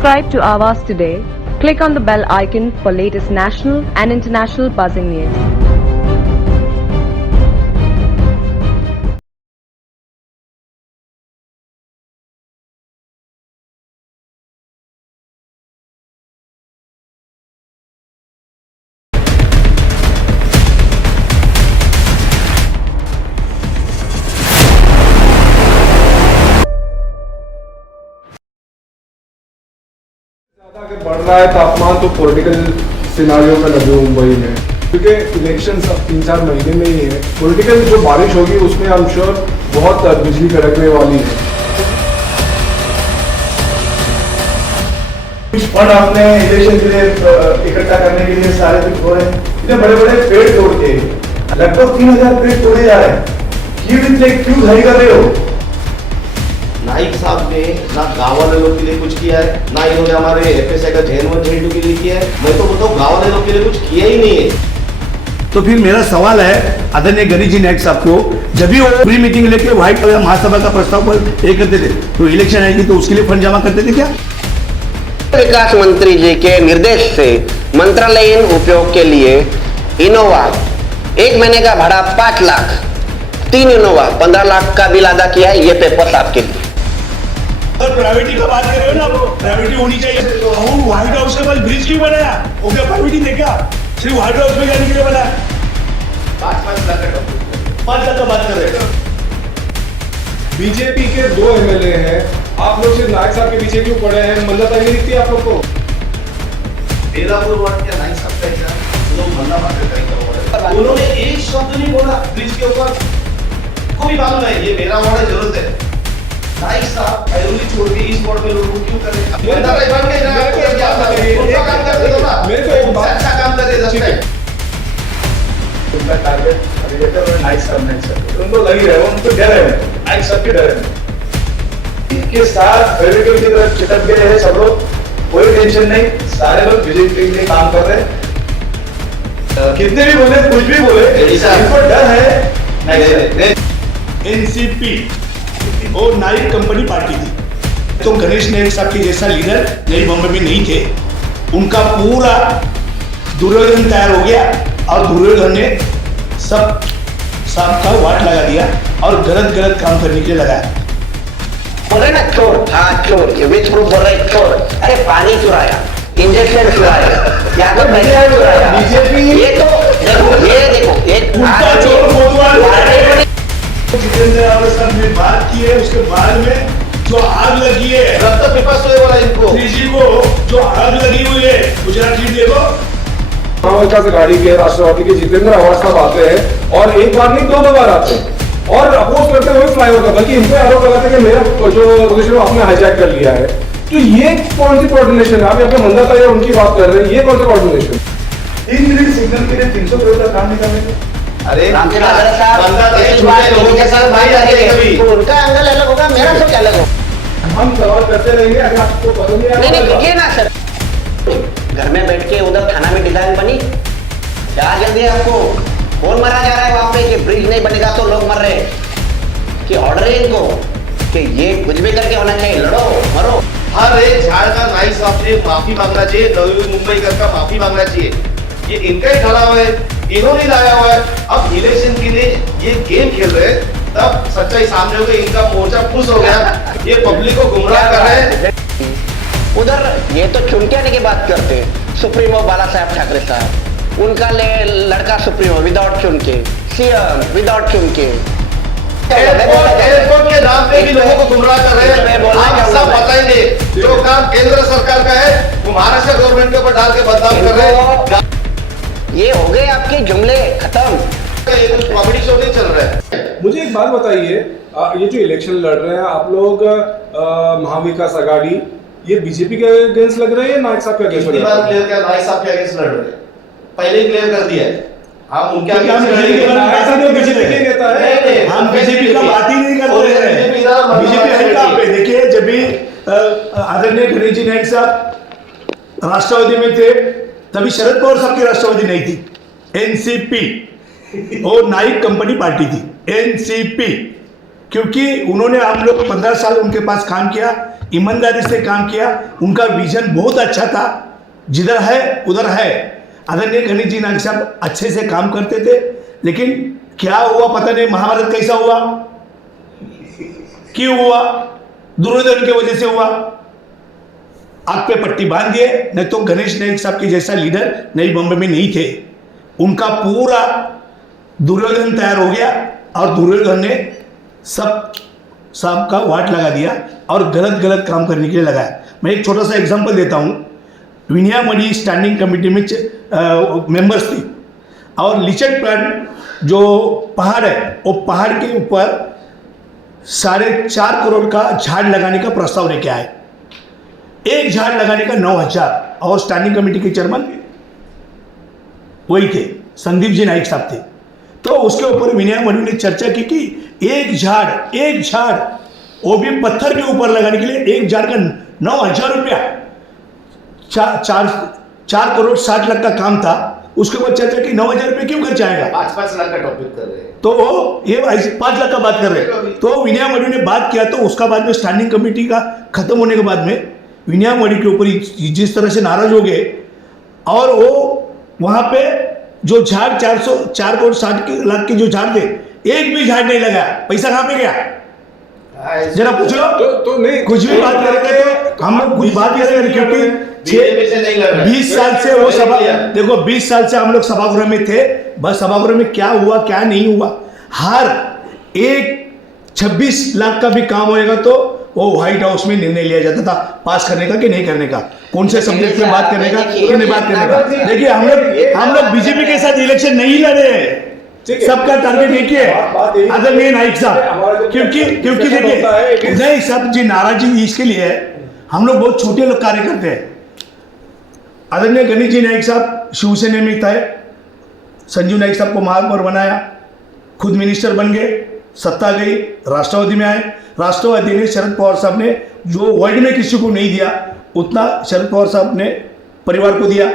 Subscribe to Awaaz today. Click on the bell icon for latest national and international buzzing news. अगर बढ़ रहा है तापमान तो पॉलिटिकल सिनारियो का नवी मुंबई में, क्योंकि इलेक्शन अब 3-4 महीने में ही है। पॉलिटिकल जो बारिश होगी उसमें आई एम श्योर बहुत बिजली कड़कने वाली है। कुछ फंड आपने इलेक्शन के लिए इकट्ठा करने के लिए सारे कुछ हो रहे हैं, इतने बड़े बड़े पेड़ तोड़ के लगभग 3000 पेड़ तोड़े जा रहे हैं। क्यों घाई कर रहे हो? नाइक साहब ने ना गाँव वाले लोग के लिए कुछ किया है, ना इन्होंने हमारे एफएसआई का जैन 1 जैन 2 के लिए किया है। मैं तो बताऊँ गाँव वाले लोग के लिए कुछ किया ही नहीं है। तो फिर मेरा सवाल है आदरणीय गिरीश जी नाइक साहब को, जब भी वो प्री मीटिंग लेके व्हाइट कलर महासभा का प्रस्ताव पर ये करते थे तो इलेक्शन आएगी तो उसके लिए फंड जमा करते थे क्या? विकास मंत्री जी के निर्देश से मंत्रालयीन उपयोग के लिए इनोवा 1 महीने का भाड़ा 5 लाख, 3 इनोवा 15 लाख का बिल अदा किया है। ये पेपर्स आपके लिए। और प्राइवेटी का बात कर रहे हो ना, प्राइवेटी होनी चाहिए। हम व्हाइट हाउस के पास ब्रिज क्यों बनाया? वो क्या प्राइवेटी देखा? सिर्फ व्हाइट हाउस में जाने के लिए बनाया। 5 लाख का बात कर रहे हैं। बीजेपी के 2 एमएलए हैं, आप लोग सिर्फ नायक साहब के पीछे क्यों पड़े हैं? मन्नत नहीं दिखती आप लोग को? बेलापुर वार्ड के नाइक साहब का एग्जाम लोग मन्ना बात करते, उन्होंने एक शब्द नहीं बोला ब्रिज के ऊपर। को भी मालूम है ये मेरा वार्ड है, जरूरत है। नाइक साहब ऐरोली छोड़ के इस वार्ड में लोगों क्यों कर रहे हैं? बंदा भाई बन के ना कोई क्या उनका काम कर दो ना। मैं तो एक बात अच्छा काम कर रहे हैं। ठीक है, उनका टारगेट रिलेटेड और नाइक साहब उनको लगी रहे, उनको डर है, नाइक साहब के डर है के साथ फेडरेटिव की तरफ चिटक गए हैं सब लोग। कोई टेंशन नहीं, सारे लोग बीजेपी के लिए काम कर रहे हैं। कितने भी बोले, कुछ भी बोले, इनको डर है। एनसीपी और नाइक कंपनी पार्टी थी, तो गणेश नाइक साहब के जैसा लीडर नई बॉम्बे में नहीं थे। उनका पूरा दुर्योधन तैयार हो गया और दुर्योधन ने सब साहब का वाट लगा दिया और गलत काम करने के लिए लगाया। बोल रहे ना चोर, हाँ चोर, ये विच प्रूफ बोल रहे चोर। अरे पानी चुराया, इंजेक्शन चुराया, या तो पैसा चुराया। बीजेपी ये तो देखो एक उल्टा चोर कोतवाल। जितेंद्र यादव साहब ने बात की है, उसके बाद में जो आग लगी है रक्त पिपासु है वाला इनको जी को जो आग लगी हुई है गुजरात की, देखो महाविकास आघाड़ी के राष्ट्रवादी के जितेंद्र आवाज साहब आते हैं और एक बार नहीं 2 बार आते हैं और अपोज करते हुए फ्लाईओवर का, बल्कि इनको आरोप लगाते हैं कि मेरा जो पोजीशन आपने हाईजैक कर लिया है। तो ये कौन सी कोऑर्डिनेशन है? आप यहाँ पे मंदा या उनकी बात कर रहे हैं, ये कौन सा कोऑर्डिनेशन? 3 मिनट सिग्नल के लिए 300 करोड़ का काम निकालने का। अरे बंदा लोगों के साथ भाई जाते हैं कभी। उनका एंगल अलग होगा, मेरा सोच अलग होगा। हम सवाल करते रहेंगे, अगर आपको पसंद नहीं नहीं कीजिए ना सर। घर में बैठ के उधर थाना में डिजाइन बनी, क्या जल्दी है आपको? कौन मरा जा रहा है वहां पे कि ब्रिज नहीं बनेगा तो लोग मर रहे हैं, कि ऑर्डर है इनको कि ये कुछ भी करके होना चाहिए, लड़ो मरो। हर एक झाड़ का नाइक साहब ने माफी मांगना चाहिए, नवी मुंबई का माफी मांगना चाहिए। ये इनका ही खड़ा हुआ है, इन्होंने लाया हुआ है। अब इलेक्शन के लिए ये गेम खेल रहे हैं, तब सच्चाई सामने हो गई, इनका मोर्चा खुश हो गया। ये पब्लिक को गुमराह कर रहे हैं। उधर ये तो चुनके आने की बात करते हैं। सुप्रीमो बाला साहब ठाकरे साहब, उनका लड़का सुप्रीमो विदाउट चुनके, सीएम विदाउट चुनके। एयरपोर्ट के नाम पे भी लोगों को गुमराह कर रहे हैं। आप सब बताएंगे जो काम केंद्र सरकार का है वो महाराष्ट्र गवर्नमेंट के ऊपर डाल के बदनाम कर रहे हैं। ये हो गए आपके जुमले खत्म। ये कुछ कॉमेडी शो नहीं चल रहा है। मुझे एक बात बताइए, ये जो इलेक्शन लड़ रहे हैं आप लोग, महाविकास आघाड़ी, ये बीजेपी के अगेंस्ट लग रहे हैं या नाइक साहब के अगेंस्ट लग रहे हैं? क्लियर किया, नाइक साहब के अगेंस्ट लड़ रहे हैं, पहले ही क्लियर कर दिया है। हम उनके हम बीजेपी का बात ही नहीं करते हैं। बीजेपी है कहाँ पे? देखिए जब भी आदरणीय गणेश जी नाइक साहब राष्ट्रवादी में थे तभी शरद पवार साहब की राष्ट्रवादी नहीं थी, एनसीपी और नाइक कंपनी पार्टी थी, एनसीपी। क्योंकि उन्होंने हम लोग 15 साल उनके पास काम किया, ईमानदारी से काम किया, उनका विजन बहुत अच्छा था, जिधर है उधर है। आदरणीय गणेश जी नायक साहब अच्छे से काम करते थे, लेकिन क्या हुआ पता नहीं, महाभारत कैसा हुआ, क्यों हुआ, दुर्योधन की वजह से हुआ। आग पे पट्टी बांध दिए, नहीं तो गणेश नायक साहब के जैसा लीडर नई बॉम्बे में नहीं थे। उनका पूरा दुर्योधन तैयार हो गया और दुर्योधन ने सबका वाट लगा दिया और गलत गलत काम करने के लिए लगाया। मैं एक छोटा सा एग्जांपल देता हूँ। विनया मणि स्टैंडिंग कमेटी में मेंबर्स थी और लिचट प्लांट जो पहाड़ है, वो पहाड़ के ऊपर 4.5 करोड़ का झाड़ लगाने का प्रस्ताव लेके आए। एक झाड़ लगाने का 9,000, और स्टैंडिंग कमेटी के चेयरमैन वही थे, संदीप जी नाइक साहब थे। तो उसके ऊपर विनया मणि ने चर्चा की कि एक झाड़ वो भी पत्थर के ऊपर लगाने के लिए एक झाड़ का 9,000 रुपया, 4 करोड़ 60 लाख का काम था। उसके बाद चर्चा की 9,000 रुपये क्यों खर्च आएगा, 5-5 लाख का टॉपिक कर रहे हैं, तो वो ये 5 लाख का बात कर रहे हैं। तो विनया मणि ने बात किया, तो उसका बाद में स्टैंडिंग कमेटी का खत्म होने के बाद में विनया मणि के ऊपर जिस तरह से नाराज हो गए, और वो वहां पे जो झाड़ 4 करोड़ 60 लाख के जो झाड़ थे, एक भी झाड़ नहीं लगा। पैसा कहाँ पे गया, जरा पूछ लो। तो नहीं, कुछ भी बात करेंगे तो हम लोग कुछ बात करेंगे, क्योंकि बीजेपी से नहीं लग रहा है। 20 साल से वो सभा, देखो 20 साल से हम लोग सभागृह में थे, बस सभागृह में क्या हुआ क्या नहीं हुआ, हर एक 26 लाख का भी काम होएगा तो वो व्हाइट हाउस में निर्णय लिया जाता था, पास करने का कि नहीं करने का, कौन से सब्जेक्ट में बात करने का कि नहीं बात करने का। देखिए हम लोग बीजेपी के साथ इलेक्शन नहीं लड़े, सबका टारगेट एक ही है, आदरणीय नाइक साहब, क्योंकि देखिए नहीं सब जी नाराजगी इसके लिए है, हम लोग बहुत छोटे लोग कार्य करते हैं। आदरणीय गणेश जी नाइक साहब शिवसेना में थे, संजीव नाइक साहब को महापौर बनाया, खुद मिनिस्टर बन गए, सत्ता गई, राष्ट्रवादी में आए। राष्ट्रवादी ने शरद पवार साहब ने जो वर्ल्ड में किसी को नहीं दिया, उतना शरद पवार साहब ने परिवार को दिया।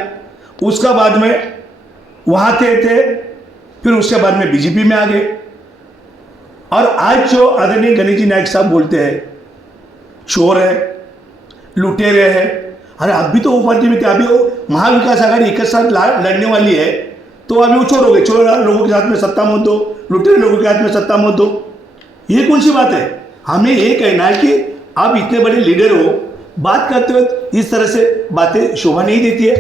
उसका बाद में वहाँ थे, फिर उसके बाद में बीजेपी में आ गए। और आज जो आदरणीय गणेश जी नाइक साहब बोलते हैं चोर है, लुटेरे हैं, अरे अभी तो वो पार्टी में थे, अभी वो महाविकास आघाड़ी एक साथ लड़ने वाली है, तो अभी वो चोर हो गए, चोर लोगों के हाथ में सत्ता मत दो, लुटेरे लोगों के हाथ में सत्ता मत दो। ये कौन सी बात है? हमें ये कहना है कि आप इतने बड़े लीडर हो, बात करते हुए इस तरह से बातें शोभा नहीं देती है।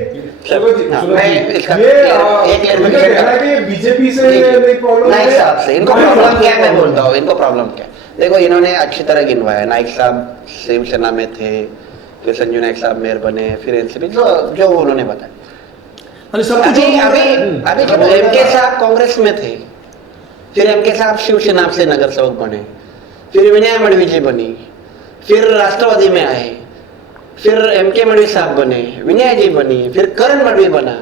बीजेपी से नाइक साहब से इनको प्रॉब्लम क्या है, मैं बोलता हूँ इनको प्रॉब्लम क्या है। देखो इन्होंने अच्छी तरह गिनवाया, नाइक साहब शिवसेना में थे, फिर संजू नाइक साहब मेयर बने, फिर एनसीपी, जो उन्होंने बताया। अभी जब एमके साहब कांग्रेस में थे, फिर एमके साहब शिवसेना से नगर सेवक बने, फिर विनय मड़वी जी बनी, फिर राष्ट्रवादी में आए, फिर एमके मड़वी साहब बने, विनय जी बनी, फिर करण मड़वी बना।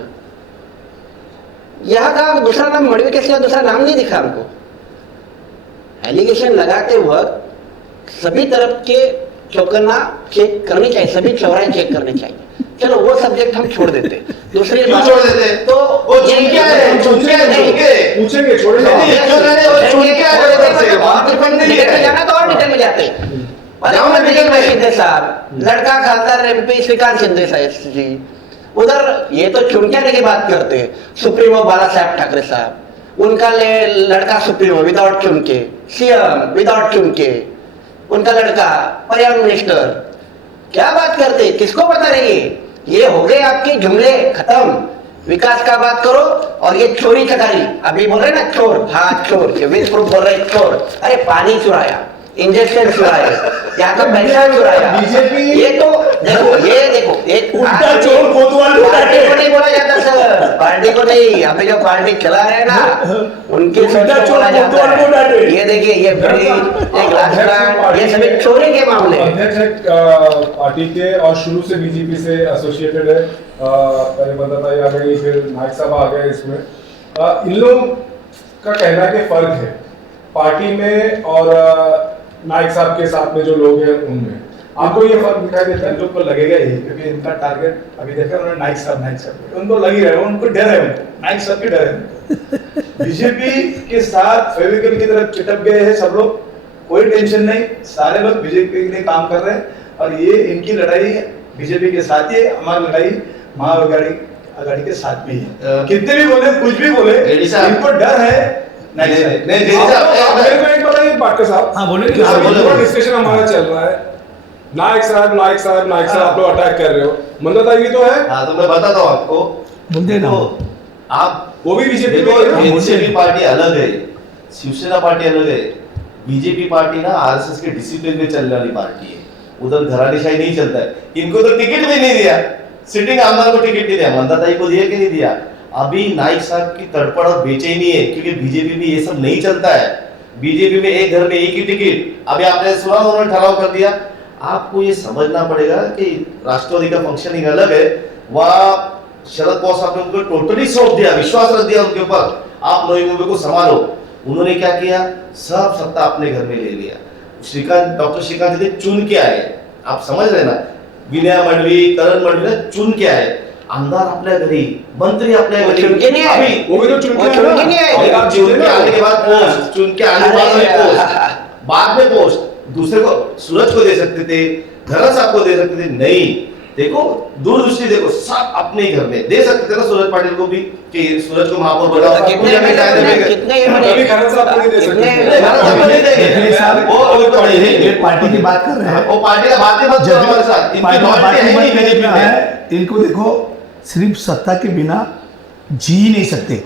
यहाँ का दूसरा नाम मड़वी के सिवा दूसरा नाम नहीं दिखा हमको। एलिगेशन लगाते वक्त सभी तरफ के चौकन्ना चेक करनी चाहिए, सभी चौराहे चेक करने चाहिए। चलो वो सब्जेक्ट हम छोड़ देते, दूसरी बात छोड़ देते तो पूछेंगे जाना तो और डिटेल में जाते। शिंदे साहब, लड़का खासदार एमपी श्रीकांत शिंदे साहब जी, उधर ये तो चुनके की बात करते हैं, सुप्रीमो बाला साहब ठाकरे साहब, उनका लड़का सुप्रीमो विदाउट चुनके, सीएम विदाउट चुनके, उनका लड़का पर्यावरण मिनिस्टर। क्या बात करते, किसको पता नहीं? ये हो गए आपके जुमले खत्म, विकास का बात करो। और ये चोरी चकारी अभी बोल रहे ना, चोर, हाँ चोर, विद प्रूफ बोल रहे चोर। अरे पानी चुराया, इंजेक्शन चुराया, या तो पैसा चुराया, बीजेपी ये तो देखो एक उल्टा चोर कोतवाल को पार्टी को नहीं बोला जाता सर, पार्टी को नहीं, अभी जो पार्टी चला रहे हैं ना उनके उल्टा चोर कोतवाल को डांटे। ये देखिए, ये ये सभी चोरी के मामले। अध्यक्ष पार्टी के और शुरू से बीजेपी से एसोसिएटेड है, पहले बंदाताई आ गई, फिर नाइक साहब आ गए। इसमें इन लोग का कहना है कि फर्क है पार्टी में और नाइक साहब के साथ में जो लोग हैं उनमें, आपको ये फर्क दिखाई देता है? इन लोग को लगेगा ही, क्योंकि इनका टारगेट अभी देखा उन्होंने नाइक साहब उनको लग ही रहा है, उनको डर है, उनको नाइक साहब की डर है। बीजेपी के साथ फेविक्विक की तरफ चिपक गए हैं सब लोग, कोई टेंशन नहीं, सारे लोग बीजेपी के लिए काम कर रहे हैं। और ये इनकी लड़ाई बीजेपी के साथ ही है, हमारी लड़ाई महाआघाड़ी के साथ भी है। कितने भी बोले, कुछ भी बोले, रेड्डी साहब। इनको डर है नहीं नहीं, साहब। नहीं, रेड्डी आप- साहब, मेरे को एक बताइए पाटकर साहब। हाँ, बोलो। जैसे हाँ, बोलो, पूरा बोलो। डिस्कशन हमारा चल रहा है, नायक साहब आप लोग अटैक कर रहे हो, मंदता भी तो है, हाँ तो मैं बताता हूँ आपको। बोलते ना। तो आप वो भी बीजेपी देखो, में है ना? एनसीपी पार्टी अलग है, शिवसेना पार्टी अलग है, बीजेपी पार्टी ना आरएसएस के डिसिप्लिन में चलने वाली पार्टी है, उधर घरानेशाही नहीं चलता है। इनको तो टिकट भी नहीं दिया, सिटिंग आमदार को टिकट नहीं दिया, मंदाताई को दिया कि नहीं दिया। अभी नाइक साहब की तड़पड़ और बेचैनी है, क्योंकि बीजेपी में ये सब नहीं चलता है। बीजेपी में एक घर में एक ही टिकट, अभी आपने सुना उन्होंने ठहराव कर दिया। आपको ये समझना पड़ेगा कि राष्ट्रवादी का फंक्शनिंग अलग है, वहाँ शरद पवार साहब ने उनको टोटली सौंप दिया, विश्वास रख दिया उनके ऊपर, आप नई मुंबई को संभालो। उन्होंने क्या किया, सब सत्ता अपने घर में ले लिया। डॉक्टर श्रीकांत जी ने चुन के आए, आप समझ रहे ना, विनय मंडवी, करण मंडवी ने चुन के आए, आमदार आपल्या घरी, मंत्री आपल्या घरी, चुन के नहीं आए। वो भी तो चुन के वो चुन के नहीं आए। आए। आप चुन के आने के बाद पोस्ट, चुन के आने के बाद में पोस्ट, बाद में पोस्ट दूसरे को, सूरज को दे सकते थे, धरा साहब को दे सकते थे, नहीं। देखो दूरदृष्टि देखो, सब अपने घर में दे सकते थे ना सूरज पाटिल को भी, कि सूरज को महापौर बनाओ। कितने कभी खरत साहब को नहीं दे सकते कितने- ये पार्टी की बात कर रहे हैं। वो पार्टी का बात ही मत करो हमारे साथ, इनकी लॉयल्टी है ही नहीं बीजेपी में। इनको देखो, सिर्फ सत्ता के बिना जी नहीं सकते।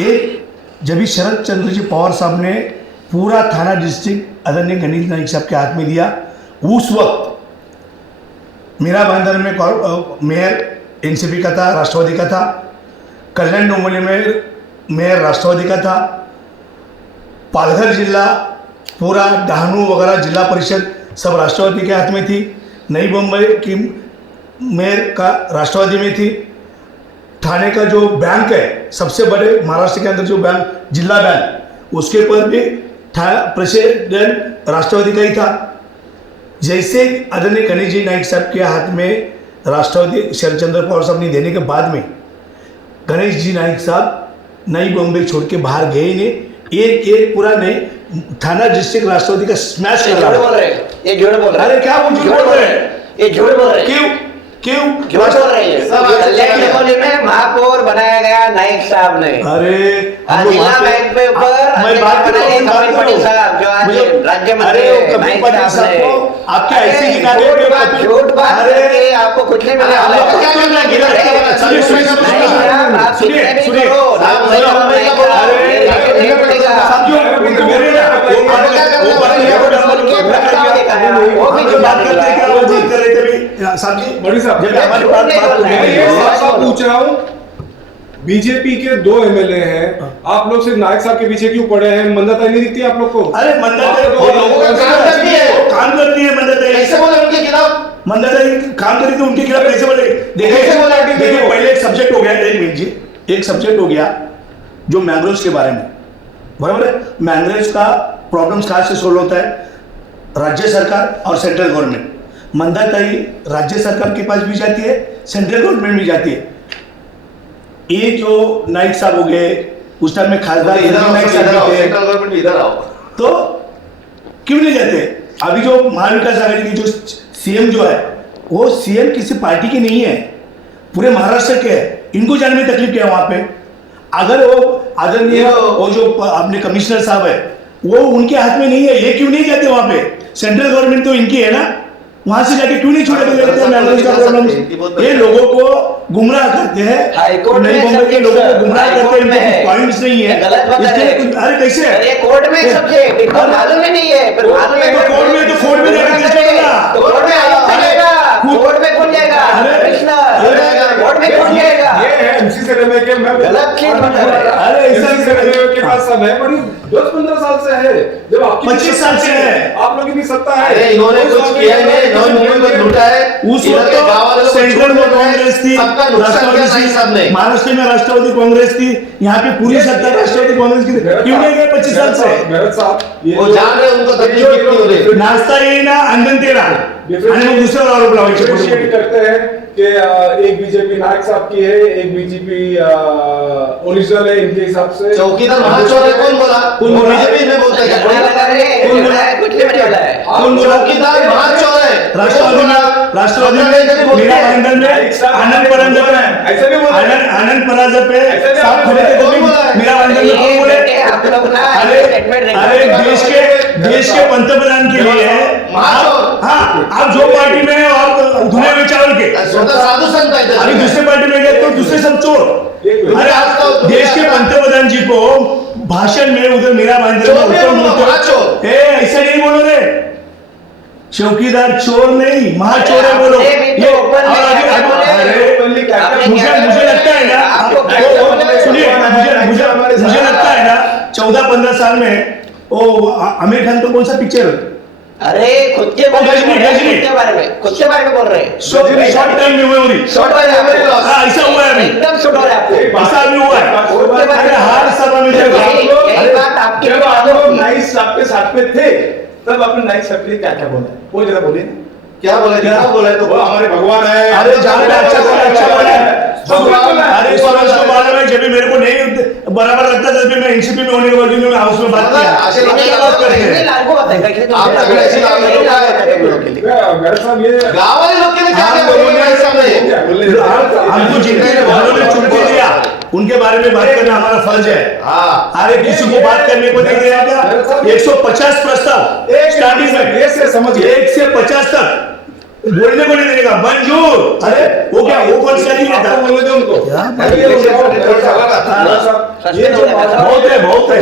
एक जब भी शरद चंद्र जी पवार साहब ने पूरा थाना डिस्ट्रिक्ट आदरणीय गणेश नाइक साहब के हाथ में दिया, उस वक्त मीरा भाईंदर में मेयर एनसीपी का था, राष्ट्रवादी का था, कल्याण डोंबिवली में मेयर राष्ट्रवादी का था, पालघर जिला पूरा डहाणू वगैरह जिला परिषद सब राष्ट्रवादी के हाथ में थी, नई मुंबई की मेयर का राष्ट्रवादी में थी, ठाणे का जो बैंक है सबसे बड़े महाराष्ट्र के अंदर जो बैंक जिला बैंक, उसके ऊपर भी प्रेसिडेंट राष्ट्रवादी का ही था। जैसे आदरणीय गणेश जी नाइक साहब के हाथ में राष्ट्रवादी शरद चंद्र पवार साहब ने देने के बाद में गणेश जी नाइक साहब नई मुंबई छोड़ के बाहर गए ही नहीं, एक पूरा नहीं थाना डिस्ट्रिक्ट राष्ट्रवादी का स्मैश कर झूठ रहा बोल रहे हैं, ये झूठ बोल रहे हैं। अरे क्या वो झूठ बोल रहे हैं? ये झूठ बोल रहे हैं। क्यों क्यों झूठ बोल रहे हैं। सब कल्याण डोंबिवली में महापौर बनाया गया नाइक साहब ने। अरे हम लोग जिला वहाँ पे- बैंक में ऊपर मैं बात कर रहा हूँ, कपिल पाटिल साहब जो आज राज्य मंत्री अरे वो हैं, कपिल नाइक पाटिल साहब ने। साहब को आपके ऐसे ही दिखा रहे झूठ हो बात- कपिल- झूठ बात अरे करके आपको कुछ नहीं मिलने वाला है। सुनिए, सुनिए, नहीं, आप सुनिए, कितने भी सुनिए, करो, आप आप नहीं नहीं बोल करो, रहे, अरे, अरे, नहीं मिलेगा। साथियों, उनको बोलिए ना, वो बात कर- वो बात कर- वो भी जो बात करते हैं, क्या वो बात कर रहे थे अभी? साहब जी, बड़ी साहब, जब हमारी बात नहीं बोल रहे मैं हैं। ये साफ पूछ रहा हूँ, बीजेपी के 2 एमएलए हैं, आप लोग सिर्फ नायक साहब के पीछे क्यों पड़े हैं? मंदता नहीं दिखती आप लोग को? अरे मंदता वो लोगों का काम करती है। काम करती है मंदता, कैसे बोले उनके खिलाफ? मंदता काम करी तो उनके खिलाफ कैसे बोले? कैसे बोला? देखिए पहले एक सब्जेक्ट हो गया, एक मिनट जी, एक सब्जेक्ट हो गया जो मैंग्रोव्स के बारे में, बराबर है। मैंग्रोव्स का प्रॉब्लम्स कहाँ से सोल्व होता है? राज्य सरकार और सेंट्रल गवर्नमेंट। मंदाताई राज्य सरकार के पास भी जाती है, सेंट्रल गवर्नमेंट भी जाती है। ये जो नाइक साहब हो गए, उस टाइम में खासदार इधर आओ, नाइक इधर आओ, साहब थे, सेंट्रल गवर्नमेंट भी इधर आओ। तो क्यों नहीं जाते? अभी जो महाविकास आघाड़ी की जो सीएम जो है, वो सीएम किसी पार्टी के नहीं है, पूरे महाराष्ट्र के है। इनको जाने में तकलीफ क्या है वहां पे? अगर वो आदरणीय वो जो अपने कमिश्नर साहब है, वो उनके हाथ में नहीं है, ये क्यों नहीं जाते वहां पे? सेंट्रल गवर्नमेंट तो इनकी है ना, वहां से जाके क्यों नहीं छोड़े देते हैं मैंग्रोव्स का प्रॉब्लम? ये लोगों को गुमराह करते हैं, हाईकोर्ट में नई मुंबई के लोगों को गुमराह करते हैं, इनके कुछ पॉइंट्स नहीं है, गलत बता इसके रहे लिए कुछ- अरे कैसे? अरे कोर्ट में सब्जेक्ट इनको मालूम ही नहीं है, फिर मालूम है तो कोर्ट में जाकर किसने बोला? तो कोर्ट में आगे जाएगा, खुद- कोर्ट में कौन जाएगा? अरे- कमिश्नर कोर्ट में कौन जाएगा? ये है एमसी से लेने के, मैं गलत चीज बता रहे हैं। अरे ऐसा एमसी से लेने के पास सब है, बड़ी 10-15 साल से है, जब आपकी 25 साल से है। आप लोगों की भी सत्ता है। अरे इन्होंने कुछ किया ही नहीं, नई मुंबई को लूटा है। उस इधर वक्त के गाँव वाले तो लोग को सेंट्रल में छोड़ रहे हैं, कांग्रेस थी, सबका नुकसान किया राष्ट्रवादी नाइक साहब ने। महाराष्ट्र में राष्ट्रवादी कांग्रेस थी, यहाँ पे पूरी सत्ता राष्ट्रवादी कांग्रेस की थी। क्यों नहीं गए 25 साल से? मेहरत साहब, ये वो जान रहे उनको तकलीफ कितनी हो रही है। नाश्ता ये ना अंगण तेरा, आणि मग दुसऱ्यावर आरोप लावायचे डिफरेंशिएट कुठे-कुठे. करते हैं कि एक बीजेपी नायक साहब की है, एक बीजेपी ओरिजिनल है इनके हिसाब से। चौकीदार महाचोर है, कौन बोला? कौन बोला? बीजेपी में बोलता है बोला लगा रे, कौन बोला? कुछ नहीं बोला है। कौन बोला? चौकीदार महाचोर है। राष्ट्रवादी में मीरा भाईंदर में आनंद परांजपे ऐसा भी बोला है। आनंद परांजपे ऐसा भी साफ खड़े थे, कौन बोला है? मीरा भाईंदर में कौन बोले? आप लोग ना अरे स्टेटमेंट अरे देश के पंतप्रधान के लिए महाचोर। हाँ, आप जो पार्टी में है आप धुले में चावल के, स्वतः साधु संत है। अरे दूसरे पार्टी में गए तो दूसरे सब चोर। अरे आप देश के पंतप्रधान जी को भाषण में उधर मीरा भाईंदर में महाचोर। ऐसा नहीं बोलो रे, चौकीदार चोर नहीं महाचोर है बोलो। ये और मुझे लगता है ना, सुनिए, मुझे लगता है ना 14-15 साल में वो आमिर खान तो कौन सा पिक्चर, अरे खुद के बारे में खुद के बारे में बोल रहे हैं। शॉर्ट टाइम मेमोरी, ऐसा हुआ है अभी, एकदम शॉर्ट हो रहा है आपको। ऐसा अभी हुआ है। अरे हर सभा में यही बात आपके जब आप लोग नाइस साहब के साथ में थे तब आपने नाइस साहब के लिए क्या क्या बोला? वो जरा बोलिए ना। क्या बोला? क्या बोला है? तो वो हमारे भगवान है। अरे जान अच्छा बोला है। अरे सूरज को मालूम है, जब भी मेरे को नहीं बराबर लगता था, जब मैं एनसीपी में होने के बाद मैं हाउस में बात किया। मेरे साहब ये गाँव वाले लोग के लिए क्या क्या बोलेंगे नाइस साहब ने? हमको जिनके घरों में चुन के दिया उनके बारे में बात करना हमारा फर्ज है। हाँ। अरे किसी को बात करने को नहीं दिया था। 150 प्रस्ताव स्टार्टिंग में, 1 से समझिए, 1 से 50 तक बोलने को नहीं देगा, मंजूर। अरे वो क्या, वो कौन सा नहीं था? बोलने दो उनको। ये जो बहुत है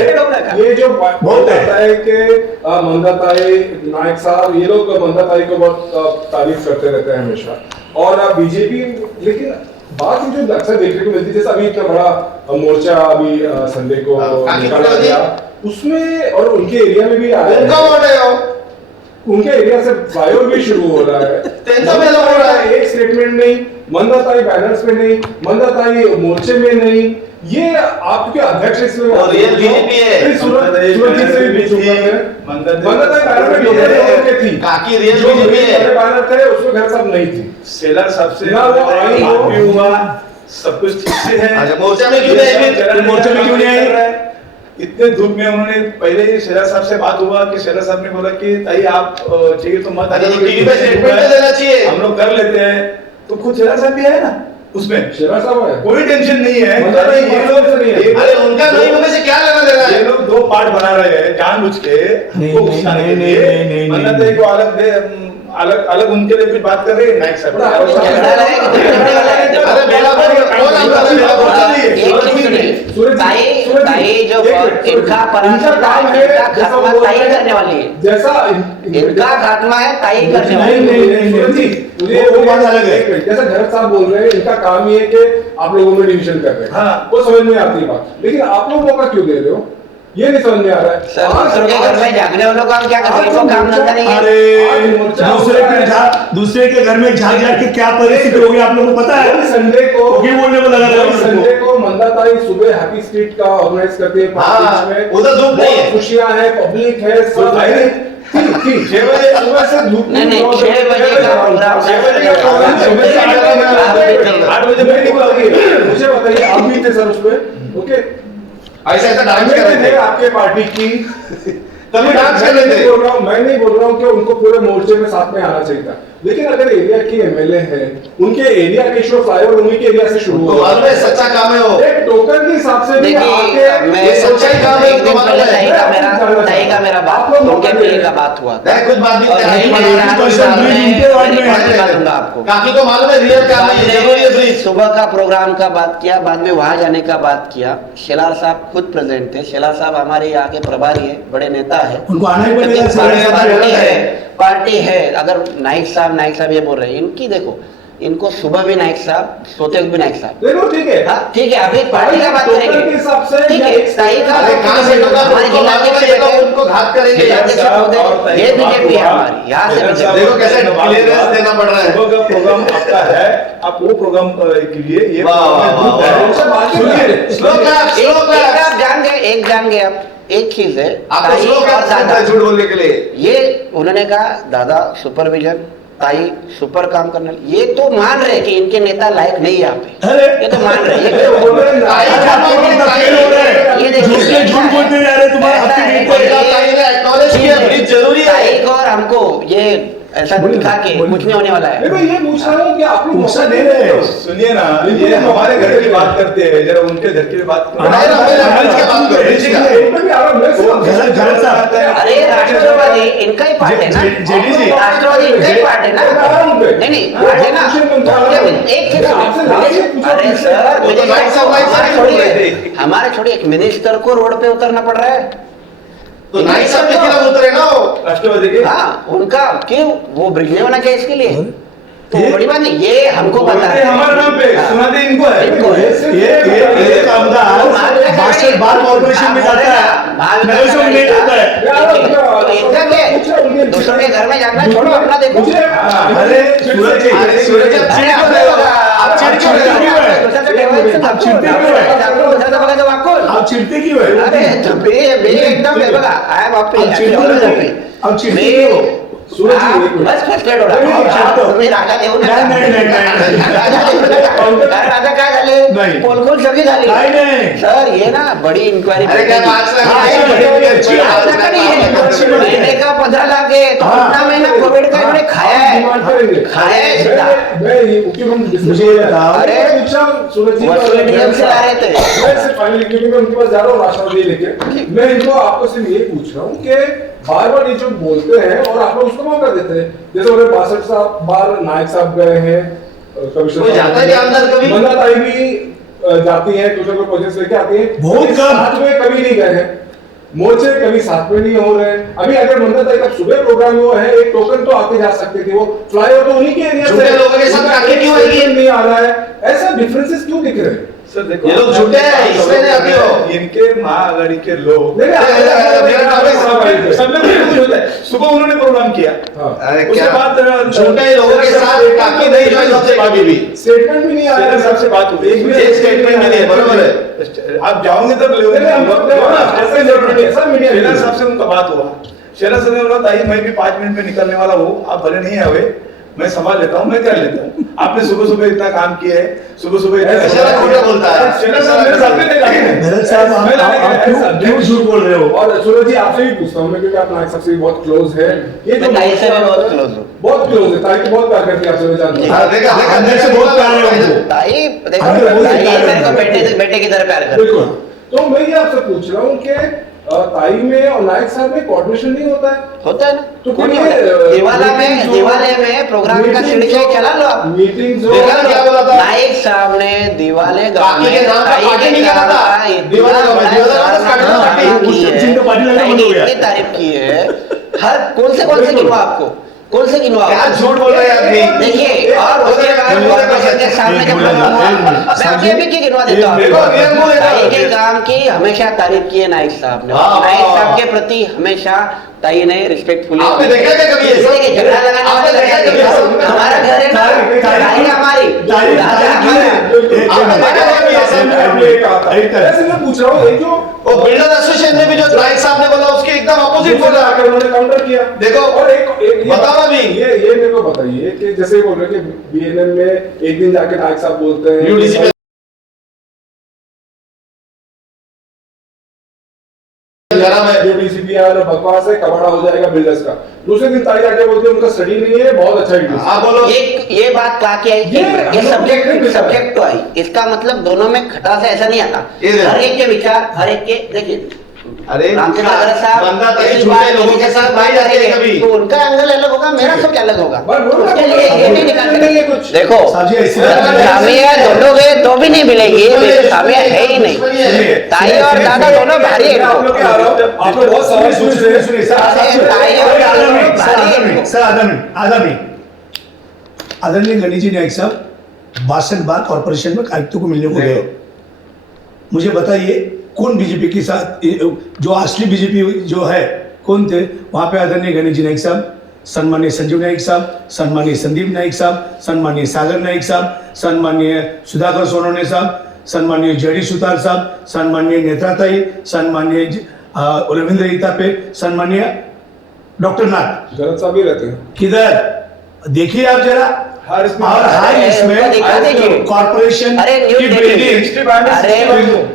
ये जो बहुत है। है कि मंदाताई नायक साहब, ये लोग मंदाताई को बहुत तारीफ करते रहते हैं हमेशा, और बीजेपी, लेकिन बात ये जो अक्सर देखने को मिलती है, जैसे अभी इतना बड़ा मोर्चा अभी संडे को निकाला गया, उसमें और उनके एरिया में भी आया उनका वोट है वो। उनके एरिया से फ्लाईओवर भी शुरू हो रहा है। टेंशन में लग रहा है। एक स्टेटमेंट नहीं, मंदाताई बैनर्स में नहीं, मंदाताई मोर्चे में नहीं, ये आपके अध्यक्ष इसमें और ये बीजेपी है। सूरज जी से भी पूछूंगा मैं। मंदाताई बैनर में लोगों के थी, काकी रियल जो बीजेपी है। बैनर थे उसमें घर सब नहीं थी। सेलर सबसे ना वो आई हो, भी हुआ, सब कुछ ठीक से है। अच्छा, मोर्चा में क्यों नहीं आई फिर? मोर्चा में क्यों नहीं आई? इतने धूप में उन्होंने पहले ही शेरा साहब से बात हुआ कि शेरा साहब ने बोला कि ताई आप चाहिए तो मत अरे आइए, टीवी पे स्टेटमेंट तो देना चाहिए। हम लोग कर लेते हैं। तो खुद शेरा साहब भी है ना उसमें, शेरा साहब है, कोई टेंशन नहीं है। मतलब ये लोग अरे उनका नहीं होने से क्या लेना देना ये है? लोग दो पार्ट बना रहे हैं जानबूझ के नहीं, हमको उकसाने के नहीं, लिए। नहीं, नहीं, नहीं, मंदाताई को अलग दे, अलग अलग उनके लिए कुछ बात कर रहे हैं नाइक साहब। अरे बेला बोल कौन आपका बेला बोल ताई जो इनका खात्मा ताई करने वाली है। जैसा इनका खात्मा है ताई करने वाली नहीं है। नहीं नहीं जी, मुझे वो बात अलग है। जैसा भरत साहब बोल रहे हैं, इनका काम ये है कि आप लोगों में डिवीजन कर रहे हैं, हाँ। वो समझ में आती है बात, लेकिन आप लोग मौका क्यों दे रहे हो, ये नहीं समझ में आ रहा है। सर के घर में जागने वालों का हम क्या कर सकते हैं? काम धंधा नहीं है। अरे दूसरे के घर में झाग झाग के क्या परिस्थिति होगी आप लोगों को पता है? संडे को क्यों बोलने को लगा रहा है? संडे को मंदाताई सुबह हैप्पी स्ट्रीट का ऑर्गेनाइज करती है, हाँ, में उधर धूप नहीं है। खुशियां हैं, पब्लिक है, सब भाई, है। ठीक 6 बजे सुबह से धूप नहीं, 6 बजे का प्रोग्राम 6 बजे का प्रोग्राम, सुबह से 8 बजे में नहीं होगी। मुझे बताइए, आप भी थे सर उसमें? ओके, ऐसा ऐसा डांस कर रहे थे आपके पार्टी की तभी डांस कर रहे थे। मैं नहीं बोल रहा हूँ कि उनको पूरे मोर्चे में साथ में आना चाहिए था, लेकिन अगर एरिया के एमएलए हैं, उनके एरिया के इशू फ्लाईओवर उन्हीं के एरिया से शुरू तो हो, मालूम है सच्चा काम है वो। एक टोकन के हिसाब से भी देखिए, मैं ये सच्चाई काम है, एक दिन तुम्हारा पहले है। ताई का मेरा बात उनके पीढ़ी का बात हुआ था। मैं कुछ बात नहीं और कर यही रहा मैं हूँ। उनके वार्ड में बता दूंगा आपको। काकी को मालूम है रियल काम है, ये जरूरी है ब्रिज। सुबह का प्रोग्राम का बात किया, बाद में वहां जाने का बात किया। शेलार साहब खुद प्रेजेंट थे। शेलार साहब हमारे यहाँ के प्रभारी है, बड़े नेता है। उनको आना ही पड़ेगा। पार्टी है। अगर नाइक साहब ये बोल रहे हैं, इनकी देखो, इनको सुबह भी नाइक साहब, सोते वक्त भी नाइक साहब। देखो ठीक है, हाँ, ठीक है, अभी पार्टी का बात टोकन के करेंगे। हिसाब से ठीक है, ताई का अरे कहाँ से लोग हमारे उनको जिला मालूम अध्यक्ष है, ये बैठे, लोग उनको घात करेंगे। जिला अध्यक्ष महोदय, ये बीजेपी है हमारी, यहाँ से बीजेपी। देखो कैसे क्लियरेंस देना पड़ रहा है। सुबह का प्रोग्राम आपका है, आप वो प्रोग्राम के लिए ये वाह, वाह, प्रोग्राम वाह, है। वाह। सुनिए, स्लो क्लैप, स्लो एक क्लैप। आप जान गए आप, एक चीज है, आपको ताई स्लो और क्लैप दादा, झूठ बोलने के लिए। ये उन्होंने कहा दादा सुपरविजन ताई सुपर काम करने ये तो मान रहे कि इनके नेता लायक नहीं है यहाँ पे, अरे ये तो मान रहे हैं, ये देखिए झूठ बोलते जा रहे तुम्हारे ताई को और हमको ये ऐसा दिखा के कुछ नहीं होने वाला है। देखो ये पूछ रहा हूँ कि आप लोग गुस्सा नहीं रहे। सुनिए ना, ये हमारे घर की बात करते हैं, जरा उनके घर की बात अरे राष्ट्रवादी इनका ही पार्ट है ना, जेडी जी राष्ट्रवादी इनका ही पार्ट है ना, नहीं पार्ट है ना। एक चीज अरे सर हमारे छोड़िए एक मिनिस्टर को रोड पे उतरना पड़ रहा है, तो नाइक साहब के खिलाफ उतरे ना वो राष्ट्रवादी के। हाँ उनका क्यों वो ब्रिज नहीं बना क्या इसके लिए, तो बड़ी बात नहीं, ये हमको पता है हमारे नाम पे सुनाते इनको है। इनको है। ये कामदार बार कॉर्पोरेशन में जाता है, नगर से नहीं जाता है। तो इनका क्या है? दूसरों के घर में जाना छोड़ो, अपना देखो। अरे सूरज जी, आप चिढ़ते क्यों है? अरे एकदम बघा आय बापरे आप चिढ़ते क्यों? सूरज जी बस फ्रस्ट्रेट हो रहा तुम्ही राजा देऊ नका. राजा काय झाले नाही. पोलखोल सगळी झाली काय नाही. सर ये ना बड़ी इंक्वायरी अरे क्या बात है? महीने का 15 लाख है तो कितना महीना कोविड का इन्होंने खाया है सीधा. मुझे बताओ अरे वसूली डीएम से आ रहे थे. फाइनली क्योंकि मैं उनके पास जा रहा हूँ राष्ट्रपति लेके, मैं इनको आपको सिर्फ ये पूछ रहा हूँ कि बार बार ये जो बोलते हैं और आप लोग उसको मौका देते हैं, जैसे उन्हें 62 साहब बार नायक साहब गए हैं, कमिश्नर कोई जाता है क्या अंदर कभी? मंदा ताई भी जाती हैं, कुछ ना कुछ प्रोजेक्ट लेके आती हैं, बहुत कम। साथ में कभी नहीं गए हैं मोर्चे, कभी साथ में नहीं हो रहे हैं. अभी अगर मंदा ताई का सुबह प्रोग्राम हुआ है, एक टोकन तो आके जा सकते थे, वो फ्लाईओवर तो उन्हीं के एरिया झूठे लोगों के साथ आके क्यों आएगी? नहीं आ रहा है, ऐसा डिफरेंसेस क्यों दिख रहे हैं? सर देखो ये लोग झूठे हैं, इसलिए नहीं आते हो. इनके महाआघाड़ी के लोग नहीं, सब लोग बिल्कुल होता है. सुबह उन्होंने प्रोग्राम किया, अरे उसके क्या बाद झूठे लोगों के साथ बाकी नहीं जो सबसे कभी भी स्टेटमेंट भी नहीं आया शेरा साहब से बात हुई, एक स्टेटमेंट में नहीं है, बरोबर है. आप जाओगे तब ले नहीं, हम लोग ऐसा जरूरत नहीं है सर. मीडिया शेरा साहब से उनका बात हुआ, शेरा साहब ने बोला ताई मैं भी 5 मिनट में निकलने वाला हूँ, आप भले नहीं आवे, मैं संभाल लेता हूँ, मैं कर लेता हूँ. आपने सुबह सुबह इतना काम किया है, सुबह सुबह शेरा खोटा बोलता है. शेरा साहब मेरे साथ में नहीं लगे. भरत साहब आप क्यों झूठ बोल रहे हो? और सूरज जी आपसे भी पूछता हूँ मैं, क्योंकि आप नायक साहब से भी बहुत क्लोज है. ये जो ताई से भी बहुत क्लोज हूँ. बहुत क्लोज है, ताई को बहुत प्यार करती है आपसे, मैं जानता हूँ. अंदर से बहुत प्यार है उनको। ताई देखो अरे वो ताई प्यार मेरे को है। बेटे की तरह प्यार करती है. बिल्कुल. तो मैं ये आपसे पूछ रहा हूँ कि ताई में और नायक साहब में कोऑर्डिनेशन नहीं होता है? होता है ना. तो क्यों नहीं फिर होता? मीटिंग जो- दिवाले में प्रोग्राम का शेड्यूल चला लो आप. मीटिंग जो देखा क्या बोला था? नाइक साहब ने दिवाले गांव बाकी के नाम का पार्टी नहीं करा था. दिवाले गांव में दिवाले गांव में पार्टी नहीं की है. जिनको पार्टी लगना बंद हो गया। इतनी तारीफ की है. हर कौन से गिनवा आपको? कौन से गिनवा? क्या झूठ बोल रहे हैं आदमी? देखिए और उसके बाद कॉर्पोरेशन के सामने जब प्रोग्राम हुआ, मैं अभी की गिनवा देता हूँ. ताई के काम की हमेशा तारीफ की है नाइक साहब ने. नाइक साहब के प्रति हमेशा ताई ने रिस्पेक्टफुली. आपने देखा क्या कभी ऐसा? झगड़ा लगाने आपने वाला देखा कभी ऐसा? हमारा घर है ना, ताई हमारी ऐसे मैं पूछ रहा हूँ, ये जो वो बिल्डर एसोसिएशन में भी जो नाइक साहब ने बोला उसके एकदम अपोजिट बोला. आकर उन्होंने काउंटर किया. देखो, और एक बताओ अभी. ये मेरे को बताइए कि जैसे बोल रहे कि बीएनएन में एक दिन जाके नायक साहब बोलते हैं यूडीसी में यूडीसीपी बकवास है, कबाड़ा हो जाएगा बिल्डर्स का. दूसरे दिन ताई जाके बोलते हैं उनका स्टडी नहीं है, बहुत अच्छा यूडीसी. हाँ बोलो. ये बात कहा कि ये सब्जेक्ट तो आई. इसका मतलब दोनों में खटास ऐसा नहीं आता. ये देखो. हर एक के विचार, हर एक के देखिए अरे रामचंद्र अग्रवाल साहब बंदा तो इस झूठे बात लोगों के साथ भाई जाते हैं कभी. तो उनका एंगल अलग होगा, मेरा सब अलग होगा. बस बोलो ना, उसके लिए ये नहीं निकाल नहीं है सकते. कुछ. देखो साहब जी ऐसी बात नहीं है। खामियां ढूंढोगे तो भी नहीं मिलेगी, खामियां है ही नहीं. ताई और दादा दोनों भारी है आप लोग क्या आ रहे हो? आप लोग बहुत सवाल पूछ रहे हैं. आदरणीय गणेश जी नायक साहब 62 बार कॉर्पोरेशन में आयुक्तों को मिलने को गए. मुझे बताइए कौन बीजेपी के साथ, जो असली बीजेपी जो है कौन थे वहां पे? आदरणीय गणेश जी नायक साहब, सम्माननीय संजीव नायक साहब, सम्माननीय संदीप नायक साहब, सम्माननीय सागर नायक साहब, सम्माननीय सुधाकर सोनवणे साहब, सम्माननीय जेडी सुतार साहब, सम्माननीय नेत्राताई, सम्माननीय रविंद्र इतापे, सम्माननीय डॉक्टर नाथ. गलत साहब ही रहते हैं. किधर देखिए आप जरा हर इसमें और हर अरे, इसमें उनको दिखा दीजिए। कॉर्पोरेशन अरे, न्यूज़ की देखिए। बिल्डिंग अरे,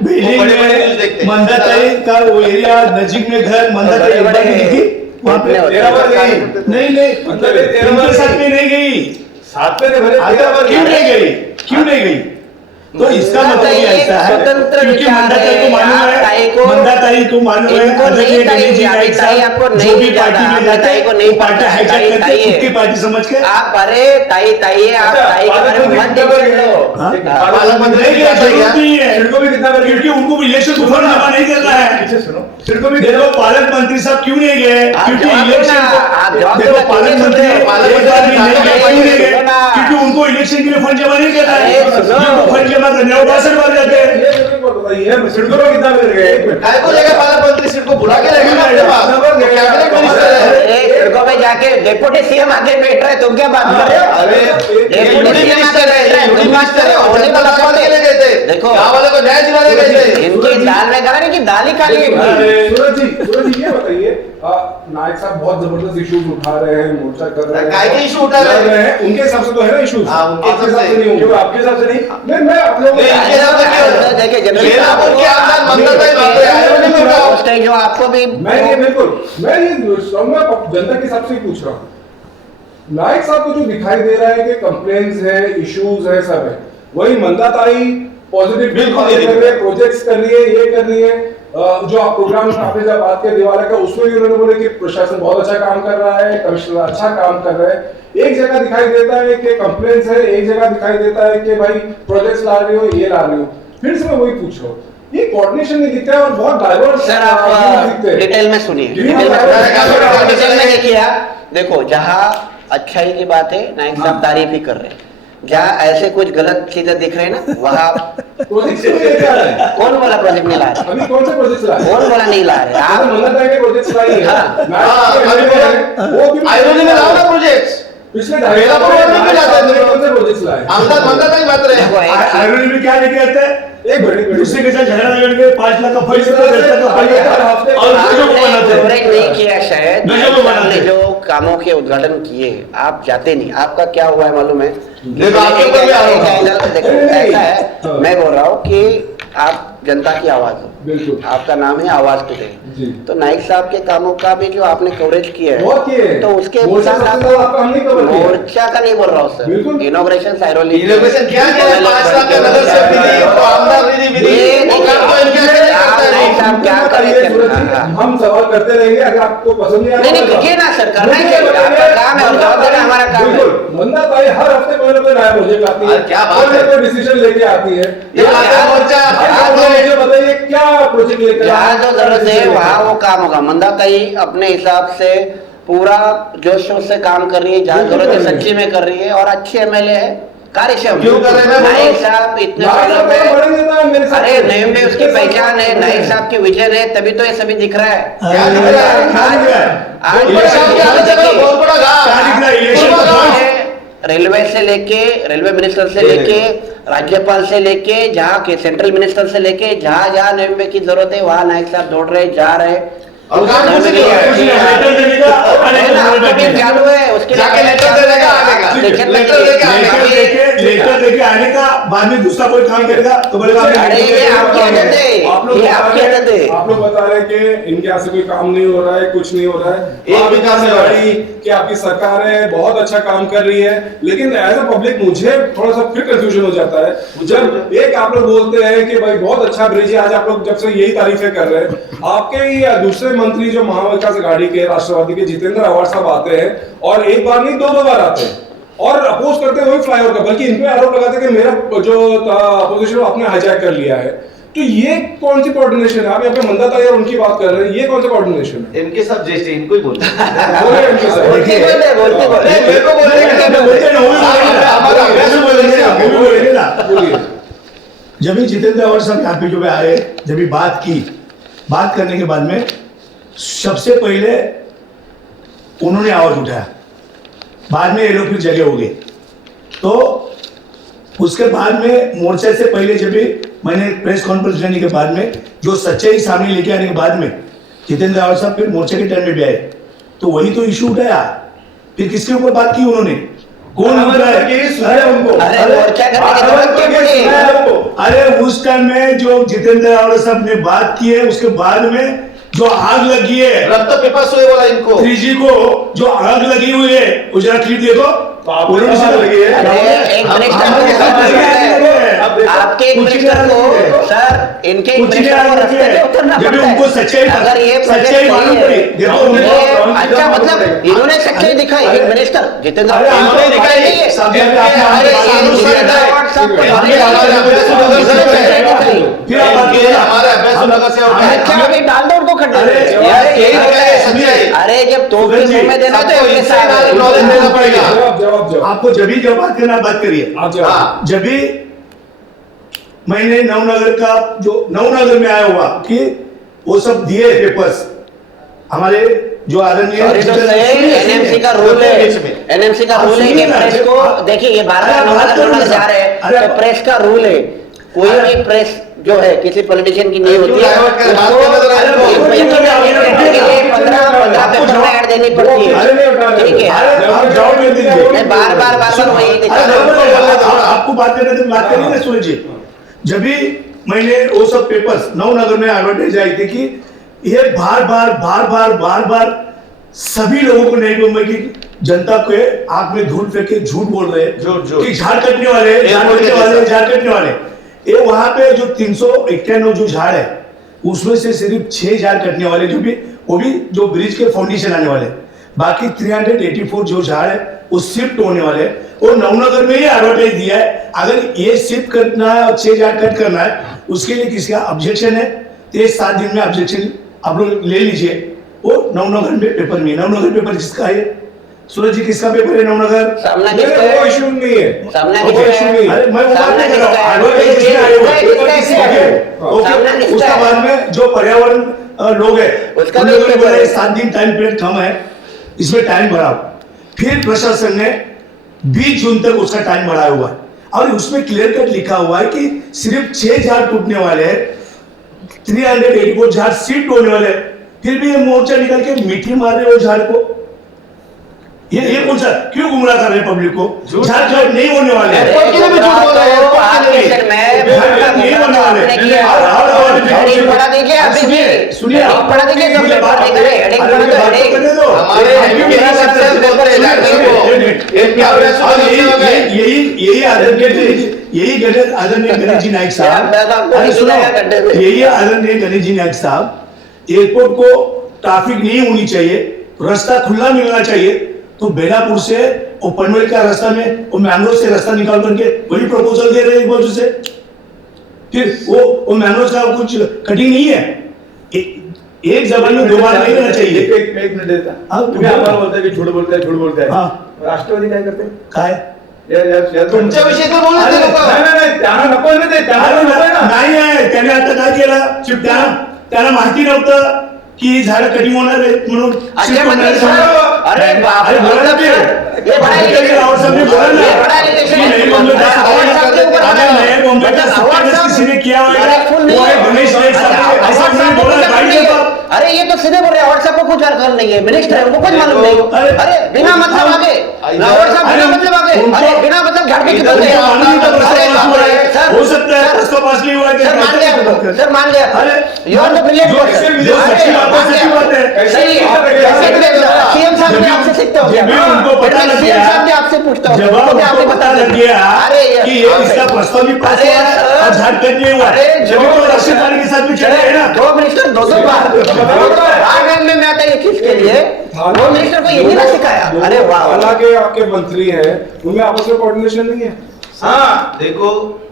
बिल्डिंग बड़े-बड़े न्यूज़ देखते में हैं। मंदाताई का वो एरिया नजीक में घर मंदाताई एक बार भी दिखी वहाँ पे कितने तेरह बार गई। नहीं मतलब ये 13 बार उनके साथ गई। में नहीं गई साथ में भरे आगे 13 बार क्यों गई। नहीं गई क्यों नहीं गई तो इसका मतलब मंदाताई ये ऐसा है स्वतंत्र क्योंकि विचार मंदाताई को है, मालूम आप ताई है को- मंदाताई को मालूम है इनको आदरणीय नहीं ताई गणेश जी अभी नाइक ताई साहब आपको जो नहीं भी पार्टी जाना, में अभी जाते ताई को हैं नहीं वो पार्टी पता है, हाईजैक ताई- करते ताई हैं है। खुद की पार्टी समझ के आप अरे ताई ताई है, आप अच्छा, ताई के बारे में मत डिबेट लो। हाँ? पार्लियामेंट में नहीं क्या जरूरत चाहिए? नहीं है सिडको भी कितना बार गई? क्योंकि उनको इलेक्शन को फंड जमा नहीं करना है पीछे सुनो सिडको भी देखो पालन मंत्री साहब क्यों नहीं गए आप क्योंकि जवाब दो इलेक्शन ना, आप को जवाब दो देखो ना, पालन क्यों मंत्री नहीं सुनते? एक बार भी नहीं गए क्यों नहीं गए सुनो ना। क्योंकि उनको इलेक्शन के लिए फंड जमा नहीं करना है अरे सुनो। जिनको फंड जमा करने हैं वो 62 बार जाते हैं ये तो मेरे को बताइए सिडको में कितना बार गए? काय को लेकर पार्लियामेंट सीट को बुला के रहेगा ना अपने पास तो कैबिनेट मिनिस्टर है अरे सिडको में जाके डिप्टी सीएम आके बैठ रहे, तुम क्या बात कर रहे हो? अरे डिप्टी सीएम आके बैठ रहे, तुम बात कर रहे हो? होने वाला जनता के लिए गए थे देखो। गाँव वाले को न्याय दिलाने गए थे इनकी दाल में कहा नहीं कि दाल ही खाली है इनकी। सूरज जी ये बताइए नायक साहब बहुत जबरदस्त इश्यूज उठा रहे हैं मोर्चा कर रहे हैं काय के issue उठा रहे हैं? लड़ रहे हैं उनके हिसाब से तो है ना इश्यूज हाँ, उनके आपके हिसाब हिसाब से से नहीं होंगे आपके हिसाब से नहीं मैं आप लोगों नहीं, इनके हिसाब से क्यों? देखिए जनरल बेलापुर के अंदर मंदाताई बात है आयोजन में उठाओ उस टाइम जो आपको भी मैं ये बिल्कुल मैं ये जनता के हिसाब से ही पूछ रहा हूँ नायक साहब को जो दिखाई दे रहा है कि कंप्लेन्स है इश्यूज है सब है वही मंदाताई पॉजिटिव बिल्कुल कर नहीं रही दिख है प्रोजेक्ट्स कर रही है ये कर रही है जो आप प्रोग्राम आपने जब बात किया दिवाला का उसमें भी उन्होंने बोले कि प्रशासन बहुत अच्छा काम कर रहा है कमिश्नर अच्छा काम कर रहे हैं एक जगह दिखाई देता है कि कंप्लेन्स है एक जगह दिखाई देता है कि भाई प्रोजेक्ट्स ला रही हो ये ला रही हो फिर से मैं वही पूछ रहा हूँ ये कोऑर्डिनेशन नहीं दिखता है और बहुत डाइवर्स सर आप डिटेल में सुनिए, डिटेल में देखिए आप देखो जहाँ अच्छाई की बात है नाइक साहब तारीफ ही कर रहे हैं, जहाँ ऐसे कुछ गलत चीजें दिख रहे हैं ना वहाँ प्रोजेक्ट्स क्यों नहीं लेके आ रहे हैं कौन बोला प्रोजेक्ट नहीं ला रहे? अभी कौन से प्रोजेक्ट्स ला रहे हैं कौन बोला नहीं ला रहे? आप आप मंदाताई के प्रोजेक्ट्स लाई है हाँ। वो क्यों आयोजन में लाओ ना प्रोजेक्ट्स पिछले बेलापुर वाले भी लाते हैं। कौन से प्रोजेक्ट्स लाए आमदार मंदाताई बात रहे देखो एक चीज- आयरन में क्या लेके आते हैं एक मिनट दूसरे के साथ झगड़ा करके 5 लाख का फाइल देते हैं 10 लाख का फाइल देते हैं और उसको जो आपने बनाते कवरेज हैं नहीं किया शायद नहीं, जो बनाते आपने हैं। जो कामों के उद्घाटन किए आप जाते नहीं, आपका क्या हुआ है मालूम है? देखो, आपके ऊपर भी आरोप है। देखो ऐसा है मैं बोल रहा हूँ कि आप जनता की आवाज हो, बिल्कुल आपका नाम है आवाज टुडे, जी तो नाइक साहब के कामों का भी जो आपने कवरेज किया बहुत किए है हैं। तो उसके मोर्चा साथ सबसे ज्यादा आपका हमने cover किया है। मोर्चा का नहीं बोल रहा हूँ सर, बिल्कुल। इनॉग्रेशन साइरोली इनोवेशन क्या क्या है 5 लाख का नगर से विधि तो आमदार निधि विधि ये वो काम तो इनके आगे नहीं करता है नहीं, साहब, क्या बताइए करें? सूरज जी, हाँ। हम सवाल करते रहेंगे अगर आपको पसंद नहीं आ नहीं, नहीं, देखिए ना सर, करना ही चाहिए, आपका काम है और जवाब देना हमारा काम है। मंदाताई हर हफ्ते कोई ना कोई नया प्रोजेक्ट आती है अरे क्या बात कोई ना है। कोई डिसीजन लेके आती है ये माता मोर्चा आप लोग मुझे बताइए क्या प्रोजेक्ट लेकर जहाँ जो जरूरत है वहाँ वो काम होगा। मंदाताई अपने हिसाब से पूरा जोश शोश से काम कर रही है, जहाँ जरूरत है सच्ची में कर रही है और अच्छे एमएलए है, कार्यक्षम। क्यों कर रहे हैं? नाइक साहब इतने सालों में अरे नेम में उसकी पहचान है, नाइक साहब की विजन है, तभी तो ये सभी दिख रहा है। क्या दिख रहा है? आज बहुत बड़ा शाम की हालत है, बहुत बड़ा क्या दिख रहा है? इलेक्शन गाँव का गाँव। रेलवे से लेके रेलवे मिनिस्टर से लेके राज्यपाल से लेके जहाँ के सेंट्रल मिनिस्टर से लेके जहाँ जहाँ नेम की जरूरत है वहाँ नाइक साहब दौड़ रहे जा रहे और काम कुछ नहीं है। कुछ नहीं, लेटर देने का आने है ना, का आपका भी चालू है उसके लिए जाके लेटर देने का आने का। लेटर लेटर देके आने का। लेटर देके आने का बाद में दूसरा कोई काम करेगा तो बोलेगा अरे ये आपकी आदत है, आप लोग ये बता आपकी रहे आदत है। हैं आप लोग बता रहे हैं कि इनके यहाँ से कोई काम नहीं हो रहा है कुछ नहीं हो रहा है एक विकास नहीं हो रहा है। गाड़ी कि आपकी सरकार है बहुत अच्छा काम कर रही है लेकिन एज अ पब्लिक मुझे थोड़ा सा फिर कंफ्यूजन हो जाता है जब एक आप लोग बोलते हैं कि भाई बहुत अच्छा ब्रिज है आज आप लोग जब से यही तारीफें कर रहे हैं आपके ही दूसरे मंत्री जो महाविकास अघाड़ी के राष्ट्रवादी के जितेंद्र आवाड़ साहब आते हैं और एक बार नहीं दो बार आते हैं और अपोज करते हैं वही फ्लाईओवर का बल्कि इन पे आरोप लगाते हैं कि मेरा जो अपोजिशन आपने हाईजैक कर लिया है तो ये कौन सी कोऑर्डिनेशन है आप यहाँ पे मंदाताई और उनकी बात कर रहे हैं ये कौन सा कोऑर्डिनेशन है इनके सब ज्येष्ठ इनको ही बोलते हैं बोलिए इनके साथ। बोलते बोलते नहीं, मेरे को बोल रहे हैं कि बोलते ना, वो भी बोलेंगे ना, हमारा अभ्यास वो भी बोलेंगे ना, वो भी बोलेंगे ना। बोलिए जब भी जितेंद्र आवाड़ साहब यहाँ पे जो भी आए जब भी बात करने के बाद में सबसे पहले उन्होंने आवाज उठाया बाद में ये लोग फिर जगह हो गए तो उसके बाद में मोर्चे से पहले जब भी मैंने प्रेस कॉन्फ्रेंस लेने के बाद में जो सच्चाई सामने लेके आने के बाद में जितेंद्र आवाड़ साहब फिर मोर्चे के टाइम में भी आए तो वही तो इशू उठाया फिर किसके ऊपर बात की उन्होंने कौन उतरा है? यही सुना है उनको। अरे मोर्चा करने की जरूरत क्या यही पड़ी? सुना है उनको। अरे उस टाइम में जो जितेंद्र रावत साहब ने बात की है, उसके बाद में जो आग लगी है रक्त पिपासु है बोला इनको। 3G को, जो आग लगी हुई है, वो जरा क्लिप देखो। उन्होंने से लगी है। अरे एक मिनिस्टर को आपके एक मिनिस्टर को सर, इनके एक मिनिस्टर को रास्ते पे उतरना जब पड़ता है। उनको सच्चाई अगर ये सच्चाई मालूम पड़ी, देखो ये अच्छा मतलब इन्होंने सच्चाई दिखाई। एक मिनिस्टर जितेंद्र अरे हमने दिखाई नहीं है। अरे सब आपने अरे आपने ये बात दूसरे किया है। रावत साहब को हमने हमने हमारे अभ्यास को नगर से सच्चाई दिखाई। फिर आप बात ये हमारे अभ्यास नगर से होता है। अच्छा अभी डाल दो उनको खड्डे में। अरे, यार यही यही होता है सच्चाई। अरे जब तो भी मुंह में देना तो सबको इनके इनसे साथ नॉलेज देना पड़ेगा। जवाब आपको जब भी जब बात करना बात करिए। आप जवाब हाँ। जब भी मैंने नवनगर का जो नवनगर में आया हुआ कि वो सब दिए पेपर्स हमारे जो आदरणीय एनएमसी का रूल है। एनएमसी का रूल है कि प्रेस को देखिए ये बार-बार नवनगर जा रहे हैं तो प्रेस का रूल है। कोई भी प्रेस जो है किसी पॉलिटिशियन की नहीं होती है, उसको यकीन 15 पेपर में ऐड देनी पड़ती है। ठीक है, आप जवाब नहीं दीजिए। मैं बार-बार वही दिखा रहा हूं। आपको बात करने तो बात करिए ना, सूरज जी। जब भी मैंने वो सब पेपर्स नवनगर में एडवर्टाइज आई थी कि ये बार बार सभी लोगों को नई मुंबई की जनता के आंख में धूल फेंक के झूठ बोल रहे हैं झूठ। कि झाड़ कटने वाले ये वहां पे जो 391 जो झाड़ है उसमें से सिर्फ 6 झाड़ कटने वाले, जो भी वो भी जो ब्रिज के फाउंडेशन आने वाले, बाकी 384 जो झाड़ है वो शिफ्ट होने वाले। वो नवनगर में ही एडवर्टाइज दिया है। अगर ये शिफ्ट करना है और 6 झाड़ कट करना है, उसके लिए किसी का ऑब्जेक्शन है तो ये 7 दिन में ऑब्जेक्शन आप लोग ले लीजिए। वो नवनगर में पेपर में, नवनगर पेपर किसका है? सूरज जी किसका पेपर है नवनगर? सामना नहीं, किसका वो है? इशू नहीं है। सामना वो किसका इशू है? नहीं है। अरे मैं वो बात सामना नहीं कर रहा किसका है? हूँ। एडवर्टाइज किसका है? किसका है? किसका है? सामना ओके, किसका उसका है? बाद में जो पर्यावरण लोग है उसका उन भी लोगों ने पेपर बोला है। 7 दिन टाइम पीरियड कम है, इसमें टाइम बढ़ाओ। फिर प्रशासन ने 20 जून तक उसका टाइम बढ़ाया हुआ है और उसमें क्लियर कट लिखा हुआ है कि सिर्फ 6 झाड़ टूटने वाले हैं, 384 झाड़ शिफ्ट होने वाले हैं। फिर भी ये मोर्चा निकल के मिट्टी मार रहे हो झाड़ को। ये कौन सा, क्यों गुमराह कर रहे हैं पब्लिक को? झाड़ नहीं होने वाले हैं। एयरपोर्ट के लिए भी झूठ बोल रहे हैं, एयरपोर्ट के लिए भी। नहीं होने वाले। हेडिंग पढ़ा दीजिए अभी भी। सुनिए, हेडिंग पढ़ा दीजिए सब मुझे बात पेपर देख रहे हैं। हेडिंग पढ़ा दो, हेडिंग। करने दो। हमारे MP के हिसाब से पेपर है, लाइट को। एक क्या अभ्यास और को नीचे हो गए। यही आदरणीय गणेश जी नायक साहब, यार, आपको अरे नहीं सुनो, सुनाया गड्ढे में। यही आदरणीय गणेश जी नायक साहब, एयरपोर्ट को ट्रैफिक नहीं होनी चाहिए, रास्ता खुला मिलना चाहिए। तो बेलापुर से और पनवेल का रास्ता में वो मैंग्रोव से रास्ता निकाल करके वही प्रपोजल दे रहे हैं एक बाजू से। फिर वो मैंग्रोव का कुछ कटिंग नहीं है। एक जबान में 2 बार नहीं रहना चाहिए। एक मिनट देता। हाँ, तुम्ही आम्हाला बोलताय की झूठ बोलताय। हाँ। राष्ट्रवादी काय करते? काय तुमच्या विषयी तर बोलत अरे, नाही लोकं. नाही, त्यांना नको आहे ना ते, त्यांना अरे नको आहे ना. नाही आहे, त्याने आता काय केलं? त्याला माहिती नव्हतं की झाडं कटिंग होणार आहेत म्हणून अच्छा शिफ्ट होणार आहेत. मतलब अरे बाप अरे बोला ना रे, फिर। ये बड़ा अरे रावत साहब ने बोला ना ये बड़ा irritation है। कि नई मुंबई का अवार्ड साहब के ऊपर अगर बड़ा- नए मुंबई का मतलब सत्याग्रह अवार्ड साहब- किसी ने किया होगा अरे फुल नहीं वो है है। गणेश नायक अच्छा, साहब। अवार्ड ऐसा साहब उन्होंने को बोला, क्या बाइट नहीं है? साहब। अरे ये तो सीधे बोल रहे हैं अवार्ड साहब को कुछ अर्थ नहीं है, मिनिस्टर है उनको कुछ मालूम नहीं। अरे बिना मतलब आगे अवार्ड साहब बिना मतलब आगे, अरे बिना मतलब झाड़ के क्यों बोलते हैं? मालूम नहीं था प्रस्ताव अरे पास हुआ है। सर, हो सकता है सर, प्रस्ताव पास नहीं हुआ है। सर मान गया आपको, सर मान गया। अरे यू आर द ब्रिलियंट जो पर्सन। जो सच्ची बात है, सच्ची बात है। सही है। सीएम साहब जब ने भी- आपसे सीखते हो जब भी उनको पता लग सीएम गया, साहब ने आपसे पूछता हूँ, जब उनको भी आपने उनको पता लग गया अरे कि ये इसका प्रस्ताव भी पास हुआ है और झाड़ कट नहीं हुआ है, जब तो राशिद खान के साथ भी चले गए ना। 2 मिनिस्टर 2 बार आगे में आता है ये चीज के लिए 2 मिनिस्टर को ये नहीं ना सिखाया। अरे वाह, हालांकि आपके मंत्री हैं, उनमें आपस में कोऑर्डिनेशन नहीं है। हाँ देखो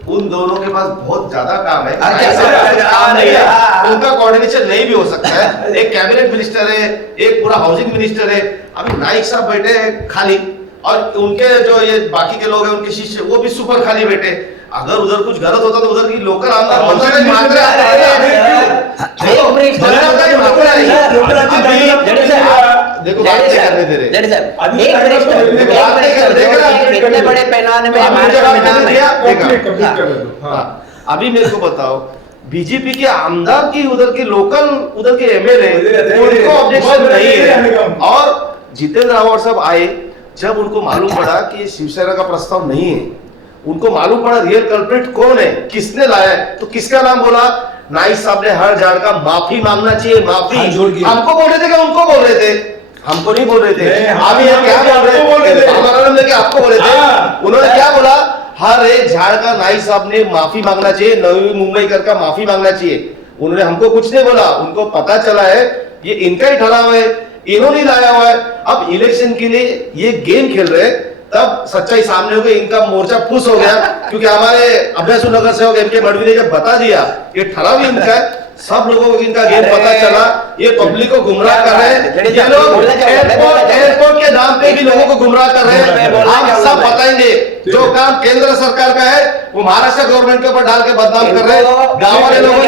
उन दोनों के पास बहुत ज्यादा काम है। अच्छा, ऐसा अच्छा, कुछ अच्छा, काम नहीं है। हाँ। उनका कोऑर्डिनेशन नहीं भी हो सकता है। एक कैबिनेट मिनिस्टर है, एक पूरा हाउसिंग मिनिस्टर है, अभी नाइक साहब बैठे हैं खाली, और उनके जो ये बाकी के लोग हैं उनके शिष्य वो भी सुपर खाली बैठे। अगर उधर कुछ गलत होता तो उधर की लोकल आमदार बनता है, मात्र एक मिनिस्टर देखो बात नहीं करने दे रहे। इतने बड़े पैमाने में महाराष्ट्र में नाम है। कंप्लीट करने दो। हाँ। अभी मेरे को बताओ बीजेपी के आमदार की उधर के लोकल उधर के एमएलए उनको ऑब्जेक्शन नहीं है। और जितेंद्र रावत साहब आए जब उनको मालूम पड़ा कि ये शिवसेना का प्रस्ताव नहीं है, उनको मालूम पड़ा रियल कल्प्रिट कौन है, किसने लाया है, तो किसका नाम बोला? नाइक साहब ने हर झाड़ का माफी मांगना चाहिए, माफी। हमको बोल रहे थे कि उनको बोल रहे थे, हमको नहीं बोल रहे थे। आप ये क्या बोल रहे थे? हमारा नाम लेके आपको बोले थे। उन्होंने क्या बोला? हर एक झाड़ का नाइक साहब ने माफी मांगना चाहिए, नवी मुंबई कर का माफी मांगना चाहिए। उन्होंने हमको कुछ नहीं बोला, उनको पता चला है ये इनका ही ठहरा हुआ है, इन्होंने लाया हुआ है। अब इलेक्शन के लिए ये गेम खेल रहे, तब सच्चाई सामने हो गई, इनका मोर्चा फुस हो गया, क्योंकि हमारे अभ्यासु नगर सेवक एम के मडवी ने जब बता दिया ये ठहरा भी इनका है, सब लोगों को इनका गेम पता चला, ये पब्लिक को गुमराह कर रहे हैं। ये लोग एयरपोर्ट के नाम पे भी लोगों को गुमराह कर रहे हैं। आप सब बताएंगे जो काम केंद्र सरकार का है वो महाराष्ट्र गवर्नमेंट के ऊपर डाल के बदनाम कर रहे हैं। गांव वाले लोगों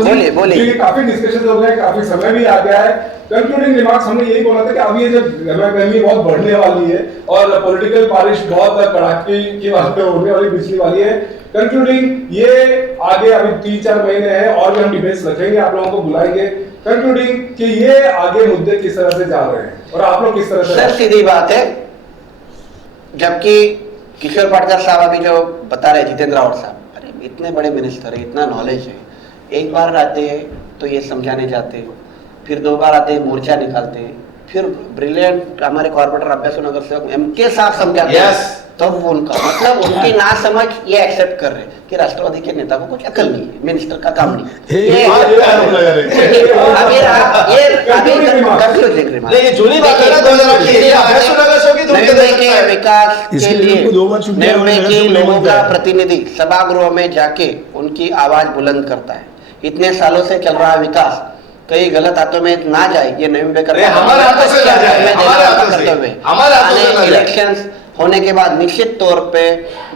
बोलिए बोलिए। काफी डिस्कशन हो गए, काफी समय भी आ गया है। कंक्लूडिंग रिमार्क्स हमने यही बोला था कि अब ये जब गर्मी बहुत बढ़ने वाली है और पॉलिटिकल बारिश बहुत कड़ाके की वास्ते होने वाली बिजली वाली है। कंक्लूडिंग ये आगे अभी 3-4 महीने हैं और भी हम डिबेट्स रखेंगे, आप लोगों को बुलाएंगे। कंक्लूडिंग कि ये आगे मुद्दे किस तरह से जा रहे हैं और आप लोग किस तरह से। सर सीधी बात है, जबकि किशोर पाटकर साहब अभी जो बता रहे जितेंद्र रावत साहब, अरे इतने बड़े मिनिस्टर है, इतना नॉलेज है, एक बार आते हैं तो ये समझाने जाते हैं, फिर 2 बार आते हैं मोर्चा निकालते हैं, फिर ब्रिलियंट हमारे कॉर्पोरेटर अभ्यासु नगर सेवक एमके साहब समझाते हैं, तब वो उनका मतलब उनकी ना समझ ये एक्सेप्ट कर रहे हैं कि राष्ट्रवादी के नेता को कुछ अकल नहीं है, मिनिस्टर का काम नहीं। ये विकास के लिए लोगों का प्रतिनिधि सभागृह में जाके उनकी आवाज बुलंद करता है। इतने सालों से चल रहा विकास कई गलत हाथों में ना जाए, ये नवीन बेकर इलेक्शंस होने के बाद निश्चित तौर पे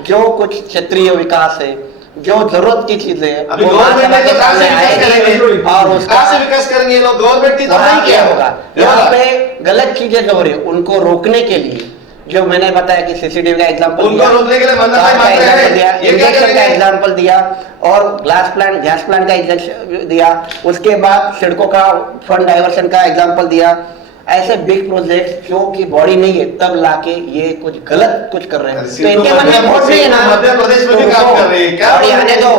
जो कुछ क्षेत्रीय विकास है, जो जरूरत की चीजें है, वो गवर्नमेंट के सामने आएगी और उसका से विकास करेंगे लोग। गवर्नमेंट की नहीं किया होगा, यहाँ पे गलत चीजें जो हो रही है उनको रोकने के लिए जो मैंने बताया कि सीसीटीवी का एग्जांपल दिया, रोकने के लिए इंजेक्शन का एग्जांपल दिया और गैस प्लांट का एग्जांपल दिया, उसके बाद सड़कों का फंड डाइवर्शन का एग्जांपल दिया। ऐसे बिग प्रोजेक्ट जो की बॉडी नहीं है तब लाके ये कुछ गलत कुछ कर रहे हैं, तो इनके मन में वोट नहीं है ना, मध्य प्रदेश में भी काम कर रहे हैं क्या? बॉडी आने दो,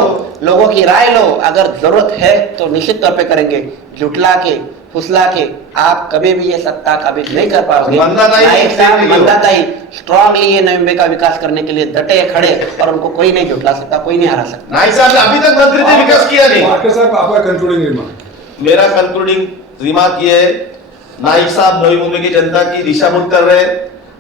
लोगों की राय लो, अगर जरूरत है तो निश्चित तौर पे करेंगे। झुटला के फुसला के आप कभी भी ये सत्ता काबिज नहीं कर पाओगे। मंदाताई स्ट्रांगली ये नवी का विकास करने के लिए डटे खड़े और उनको कोई नहीं झुटला सकता, कोई नहीं हरा सकता। नाइक साहब अभी तक मंत्री थे, विकास किया नहीं। आपका कंक्लूडिंग रिमार्क? मेरा कंक्लूडिंग रिमार्क ये है, नाइक साहब नवी मुंबई की जनता की दिशाभूल कर रहे हैं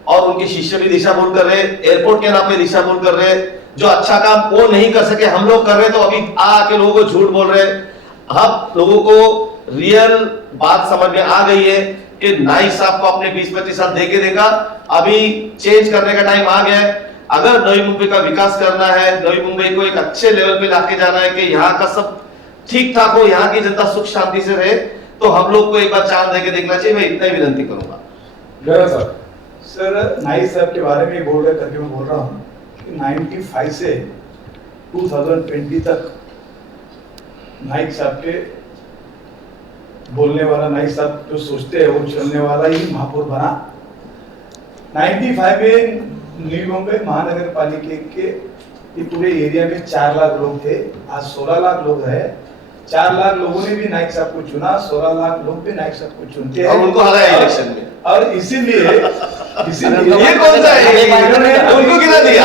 और उनके शिष्य भी दिशाभूल कर रहे हैं, एयरपोर्ट के नाम पे दिशाभूल कर रहे हैं। जो अच्छा काम वो नहीं कर सके हम लोग कर रहे हैं, तो अभी आके लोगों को झूठ बोल रहे हैं। अब लोगों को रियल बात समझ में आ गई है कि नाइक साहब को अपने 20-25 दे के देखा, अभी चेंज करने का टाइम आ गया है। अगर नवी मुंबई का विकास करना है, नवी मुंबई को एक अच्छे लेवल पे लाके जाना है कि यहाँ का सब ठीक ठाक हो, यहाँ की जनता सुख शांति से रहे, तो हम लोग को एक बार चांस देके देखना चाहिए। मैं इतना ही विनती करूंगा। सर नाइक साहब के बारे में बोल रहे करके मैं बोल रहा हूँ कि 95 से 2020 तक नाइक साहब के बोलने वाला, नाइक साहब जो सोचते हैं वो चलने वाला ही महापौर बना। 95 में नवी मुंबई महानगर पालिका के पूरे एरिया में 4 लाख लोग थे, आज 16 लाख लोग हैं। 4 लाख लोगों ने भी नाइक साहब को चुना, 16 लाख लोग भी नाइक साहब को चुनते हैं और उनको हराया इलेक्शन में। और इसीलिए ये कौन सा है, उनको गिरा दिया।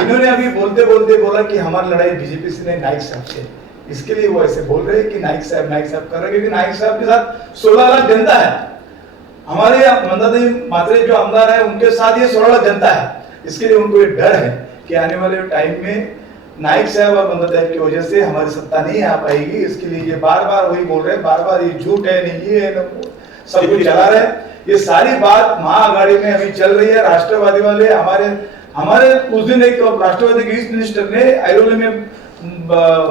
इन्होंने अभी बोलते बोलते बोला कि हमारी लड़ाई बीजेपी से नहीं नाइक साहब से, इसके लिए वो ऐसे बोल रहे हैं कि नाइक साहब कर रहे हैं, क्योंकि नाइक साहब के साथ 16 लाख जनता है। हमारे मंदाताई मात्रे जो आमदार है उनके साथ ये 16 लाख जनता है। इसके लिए उनको ये डर है कि आने वाले टाइम में नाइक साहब और मंदाताई की वजह से हमारी सत्ता नहीं आ पाएगी। इसके लिए ये बार बार वही बोल रहे हैं, बार बार ये झूठ है, नहीं ये है, सब कुछ चला रहे हैं। ये सारी बात महाआघाड़ी में अभी चल रही है। राष्ट्रवादी वाले हमारे उस दिन एक राष्ट्रवादी के ईस्ट मिनिस्टर ने आइरोली में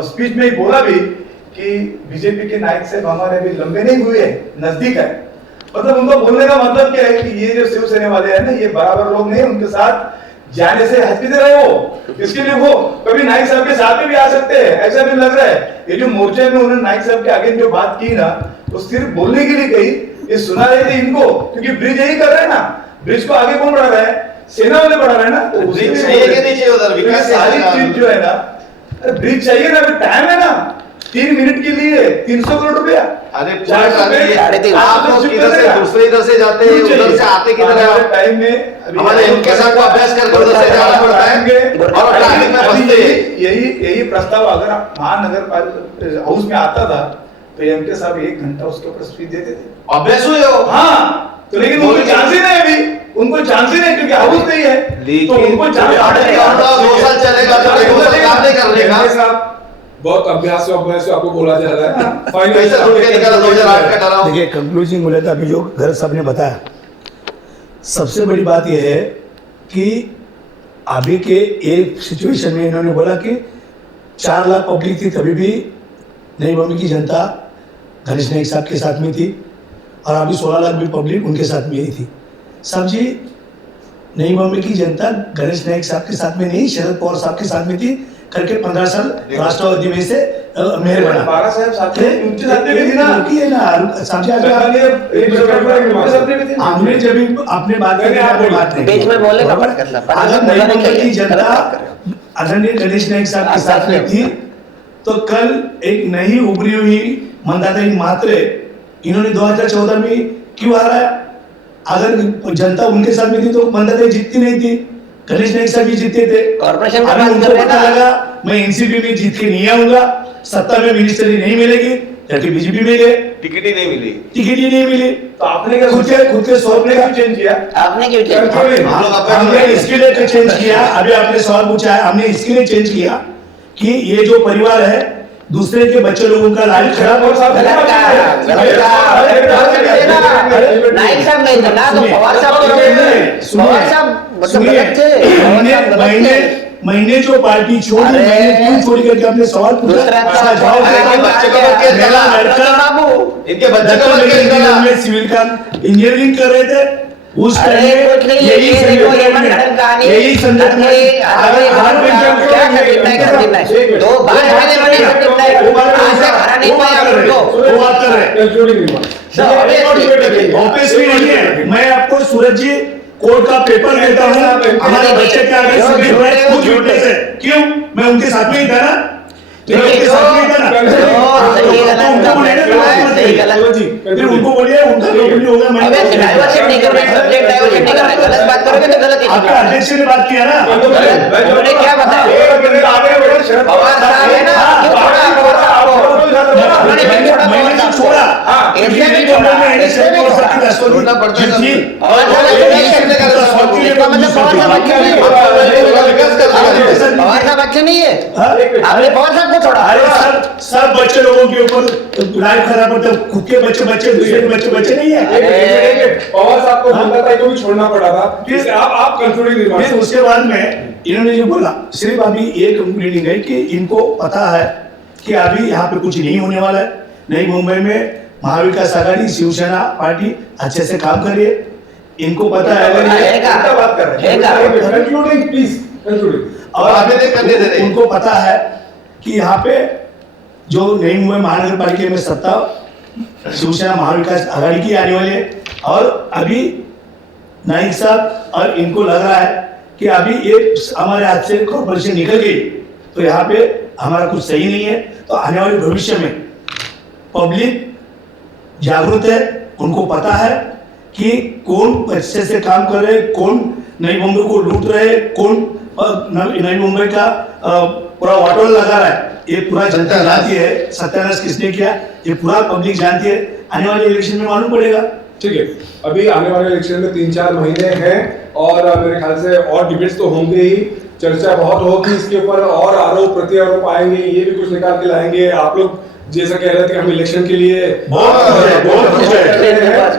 स्पीच में ही बोला भी कि बीजेपी के नाइक साहब हमारे अभी लंबे नहीं हुए, नजदीक है। मतलब उनको बोलने का मतलब क्या है कि ये जो शिवसेना वाले हैं ना, ये बराबर लोग नहीं, उनके साथ जाने से हचकिचे रहे हो। इसके लिए वो कभी नाइक साहब के साथ में भी आ सकते हैं, ऐसा भी लग रहा है। ये जो मोर्चे में उन्होंने नाइक साहब के आगे जो बात की ना, वो सिर्फ बोलने के लिए कही, ये सुना रहे थे इनको, क्योंकि ब्रिज यही कर रहे हैं ना, ब्रिज को आगे कौन बढ़ा रहा है, सेना वाले बढ़ा रहे हैं ना, तो उसी ब्रिज में चाहिए कि नहीं चाहिए उधर क्योंकि विकास सारी चीज जो है ना, ब्रिज चाहिए ना, अभी टाइम है ना, 3 मिनट के लिए 300 करोड़ रुपया। अरे आप लोग इधर से दूसरे इधर से जाते हैं, उधर से आते किधर है आप? टाइम में हमारे इनके साथ को अभ्यास करके उधर से जाना पड़ता है और ट्रैफिक में फंसते हैं। यही प्रस्ताव अगर महानगर पालिका हाउस में आता था तो एमके साहब 1 घंटा उसके ऊपर स्पीच देते थे। अभ्यास हुए हो? हाँ, तो लेकिन उनको चांस ही नहीं, अभी उनको चांस ही नहीं, क्योंकि हाउस नहीं है, तो उनको चांस 2 साल चलेगा तो 2 साल काम नहीं कर लेगा। बहुत अभ्यास से आपको बोला जा रहा है। कैसे रोड के निकाला 2008 का डराओ। देखिए कंक्लूजिंग बोले तो अभी जो घर साहब ने बताया, सबसे बड़ी बात यह है कि अभी के एक सिचुएशन में इन्होंने बोला कि 4 लाख पब्लिक थी, तभी भी नई बॉम्बे की जनता गणेश नाइक साहब के साथ में थी, और अभी 16 लाख भी पब्लिक उनके साथ में ही थी। साहब जी, नई बॉम्बे की जनता गणेश नाइक साहब के साथ में नहीं, शरद पवार साहब के साथ में थी करके 15 साल राष्ट्रवादी में से मेयर बना। बारा साहब साथ में उनके साथ में भी थी ना, रुकिए ना साहब जी, हमने जब आपने बात करी, आपने बात नहीं बीच में बोले ना, अगर नई बॉम्बे की जनता आदरणीय गणेश नाइक साहब के साथ में थी, तो कल एक नई उभरी हुई मंदाताई मात्रे इन्होंने 2014 में क्यों हारा? अगर जनता उनके साथ में थी तो मंदाताई जीतती नहीं थी, गणेश नाइक साहब भी जीते थे। कॉर्पोरेशन अभी उनको पता लगा मैं एनसीपी में जीत के नहीं आऊंगा, सत्ता में मिनिस्टरी नहीं मिलेगी, जाके बीजेपी में गए, टिकट ही नहीं मिली। टिकट ही नहीं मिली। तो आपने क्या खुद के सवाल क्यों चेंज किया? आपने क्यों चेंज हमने इसके लिए चेंज किया, अभी आपने सवाल पूछा है, हमने इसके लिए चेंज किया कि ये जो परिवार है दूसरे के बच्चे लोगों का लाइफ खराब हो सकता है। नाइक साहब नहीं थे ना, तो पवार साहब महीने जो पार्टी छोड़ी, मैंने क्यों छोड़ी करके आपने सवाल पूछा, इनके बच्चे को सिविल का इंजीनियरिंग कर रहे थे उस टाइम, यही संदर्भ में ऑब्वियसली नहीं है। मैं आपको सूरज जी कोर्ट का पेपर देता हूँ, हमारे बच्चे क्या क्यों मैं उनके साथ में ही था ना, उनके साथ में ही था ना, फिर उनको बोलिए उनका कंपनी होगा। आपका अध्यक्ष ने बात किया ना, उन्होंने क्या बताया? मैंने तो छोड़ा, नहीं है, आपने पवार साहब को छोड़ा। अरे सब बच्चे लोगों के ऊपर लाइफ खराब होता है, खुद के बच्चे दूसरे के बच्चे नहीं है। पवार साहब को मंदाताई को भी छोड़ना पड़ा था, फिर आप कंक्लूडिंग। फिर उसके बाद में इन्होंने जो बोला, सिर्फ अभी ये कंक्लूडिंग है कि इनको पता है कि अभी यहाँ पे कुछ नहीं होने वाला है। नई मुंबई में महाविकास आघाड़ी शिवसेना पार्टी अच्छे से काम कर रही है, इनको पता है। अगर बात कर रहे हैं और उनको पता है कि यहाँ पे जो नई मुंबई महानगर पालिका में सत्ता शिवसेना महाविकास आघाड़ी की आने वाली है, और अभी नाइक साहब और इनको लग रहा है कि अभी ये हमारे हाथ से कॉर्पोरेशन निकल गई तो यहाँ पे हमारा कुछ सही नहीं है। तो आने वाले भविष्य में पब्लिक जागरूक है, उनको पता है कि कौन अच्छे से काम कर रहे, कौन नई मुंबई को लूट रहे, कौन नई मुंबई का पूरा वाटोल लगा रहा है, ये पूरा जनता जानती है। सत्यानाश किसने किया ये पूरा पब्लिक जानती है, आने वाले इलेक्शन में मालूम पड़ेगा। ठीक है, अभी आने वाले इलेक्शन में 3-4 महीने हैं और मेरे ख्याल से और डिबेट्स तो होंगे ही, चर्चा बहुत होगी इसके ऊपर, और आरोप प्रत्यारोप आएंगे, ये भी कुछ निकाल के लाएंगे। आप लोग जैसा कह रहे थे कि हम इलेक्शन के लिए बहुत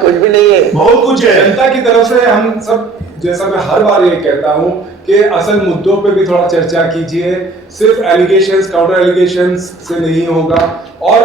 कुछ भी नहीं है, बहुत कुछ है जनता की तरफ से। हम सब, जैसा मैं हर बार ये कहता हूं कि असल मुद्दों पे भी थोड़ा चर्चा कीजिए, सिर्फ एलिगेशंस काउंटर एलिगेशंस से नहीं होगा। और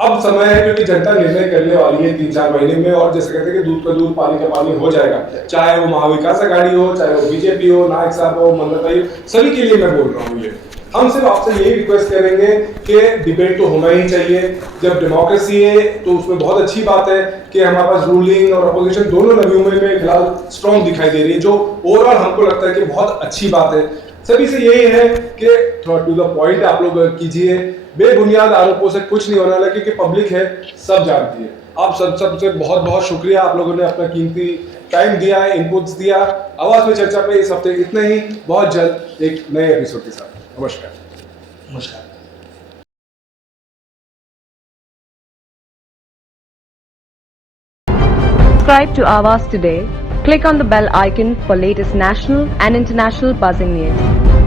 अब समय है क्योंकि जनता निर्णय करने वाली है 3-4 महीने में, और जैसे कहते हैं कि दूध का दूध पानी का पानी हो जाएगा, चाहे वो महाविकास आघाड़ी हो, चाहे वो बीजेपी हो, नायक साहब हो, मंदाताई हो, सभी के लिए मैं बोल रहा हूँ ये हम सिर्फ आपसे यही रिक्वेस्ट करेंगे कि डिबेट तो होना ही चाहिए। जब डेमोक्रेसी है तो उसमें बहुत अच्छी बात है कि हमारे पास रूलिंग और अपोजिशन दोनों नव्यूमे में फिलहाल स्ट्रॉन्ग दिखाई दे रही है, जो ओवरऑल हमको लगता है कि बहुत अच्छी बात है। सभी से यही है कि थोड़ा टू द पॉइंट आप लोग कीजिए, बेबुनियाद आरोपों से कुछ नहीं होने वाला, क्योंकि पब्लिक है, सब जानती है। आप सबसे बहुत बहुत शुक्रिया, आप लोगों ने अपना कीमती टाइम दिया है, इनपुट्स दिया। आवाज में चर्चा पे इस हफ्ते इतना ही, बहुत जल्द एक नए एपिसोड के साथ। नमस्कार। नमस्कार। Subscribe to Awaaz today. Click on the bell icon for latest national and international buzzing news.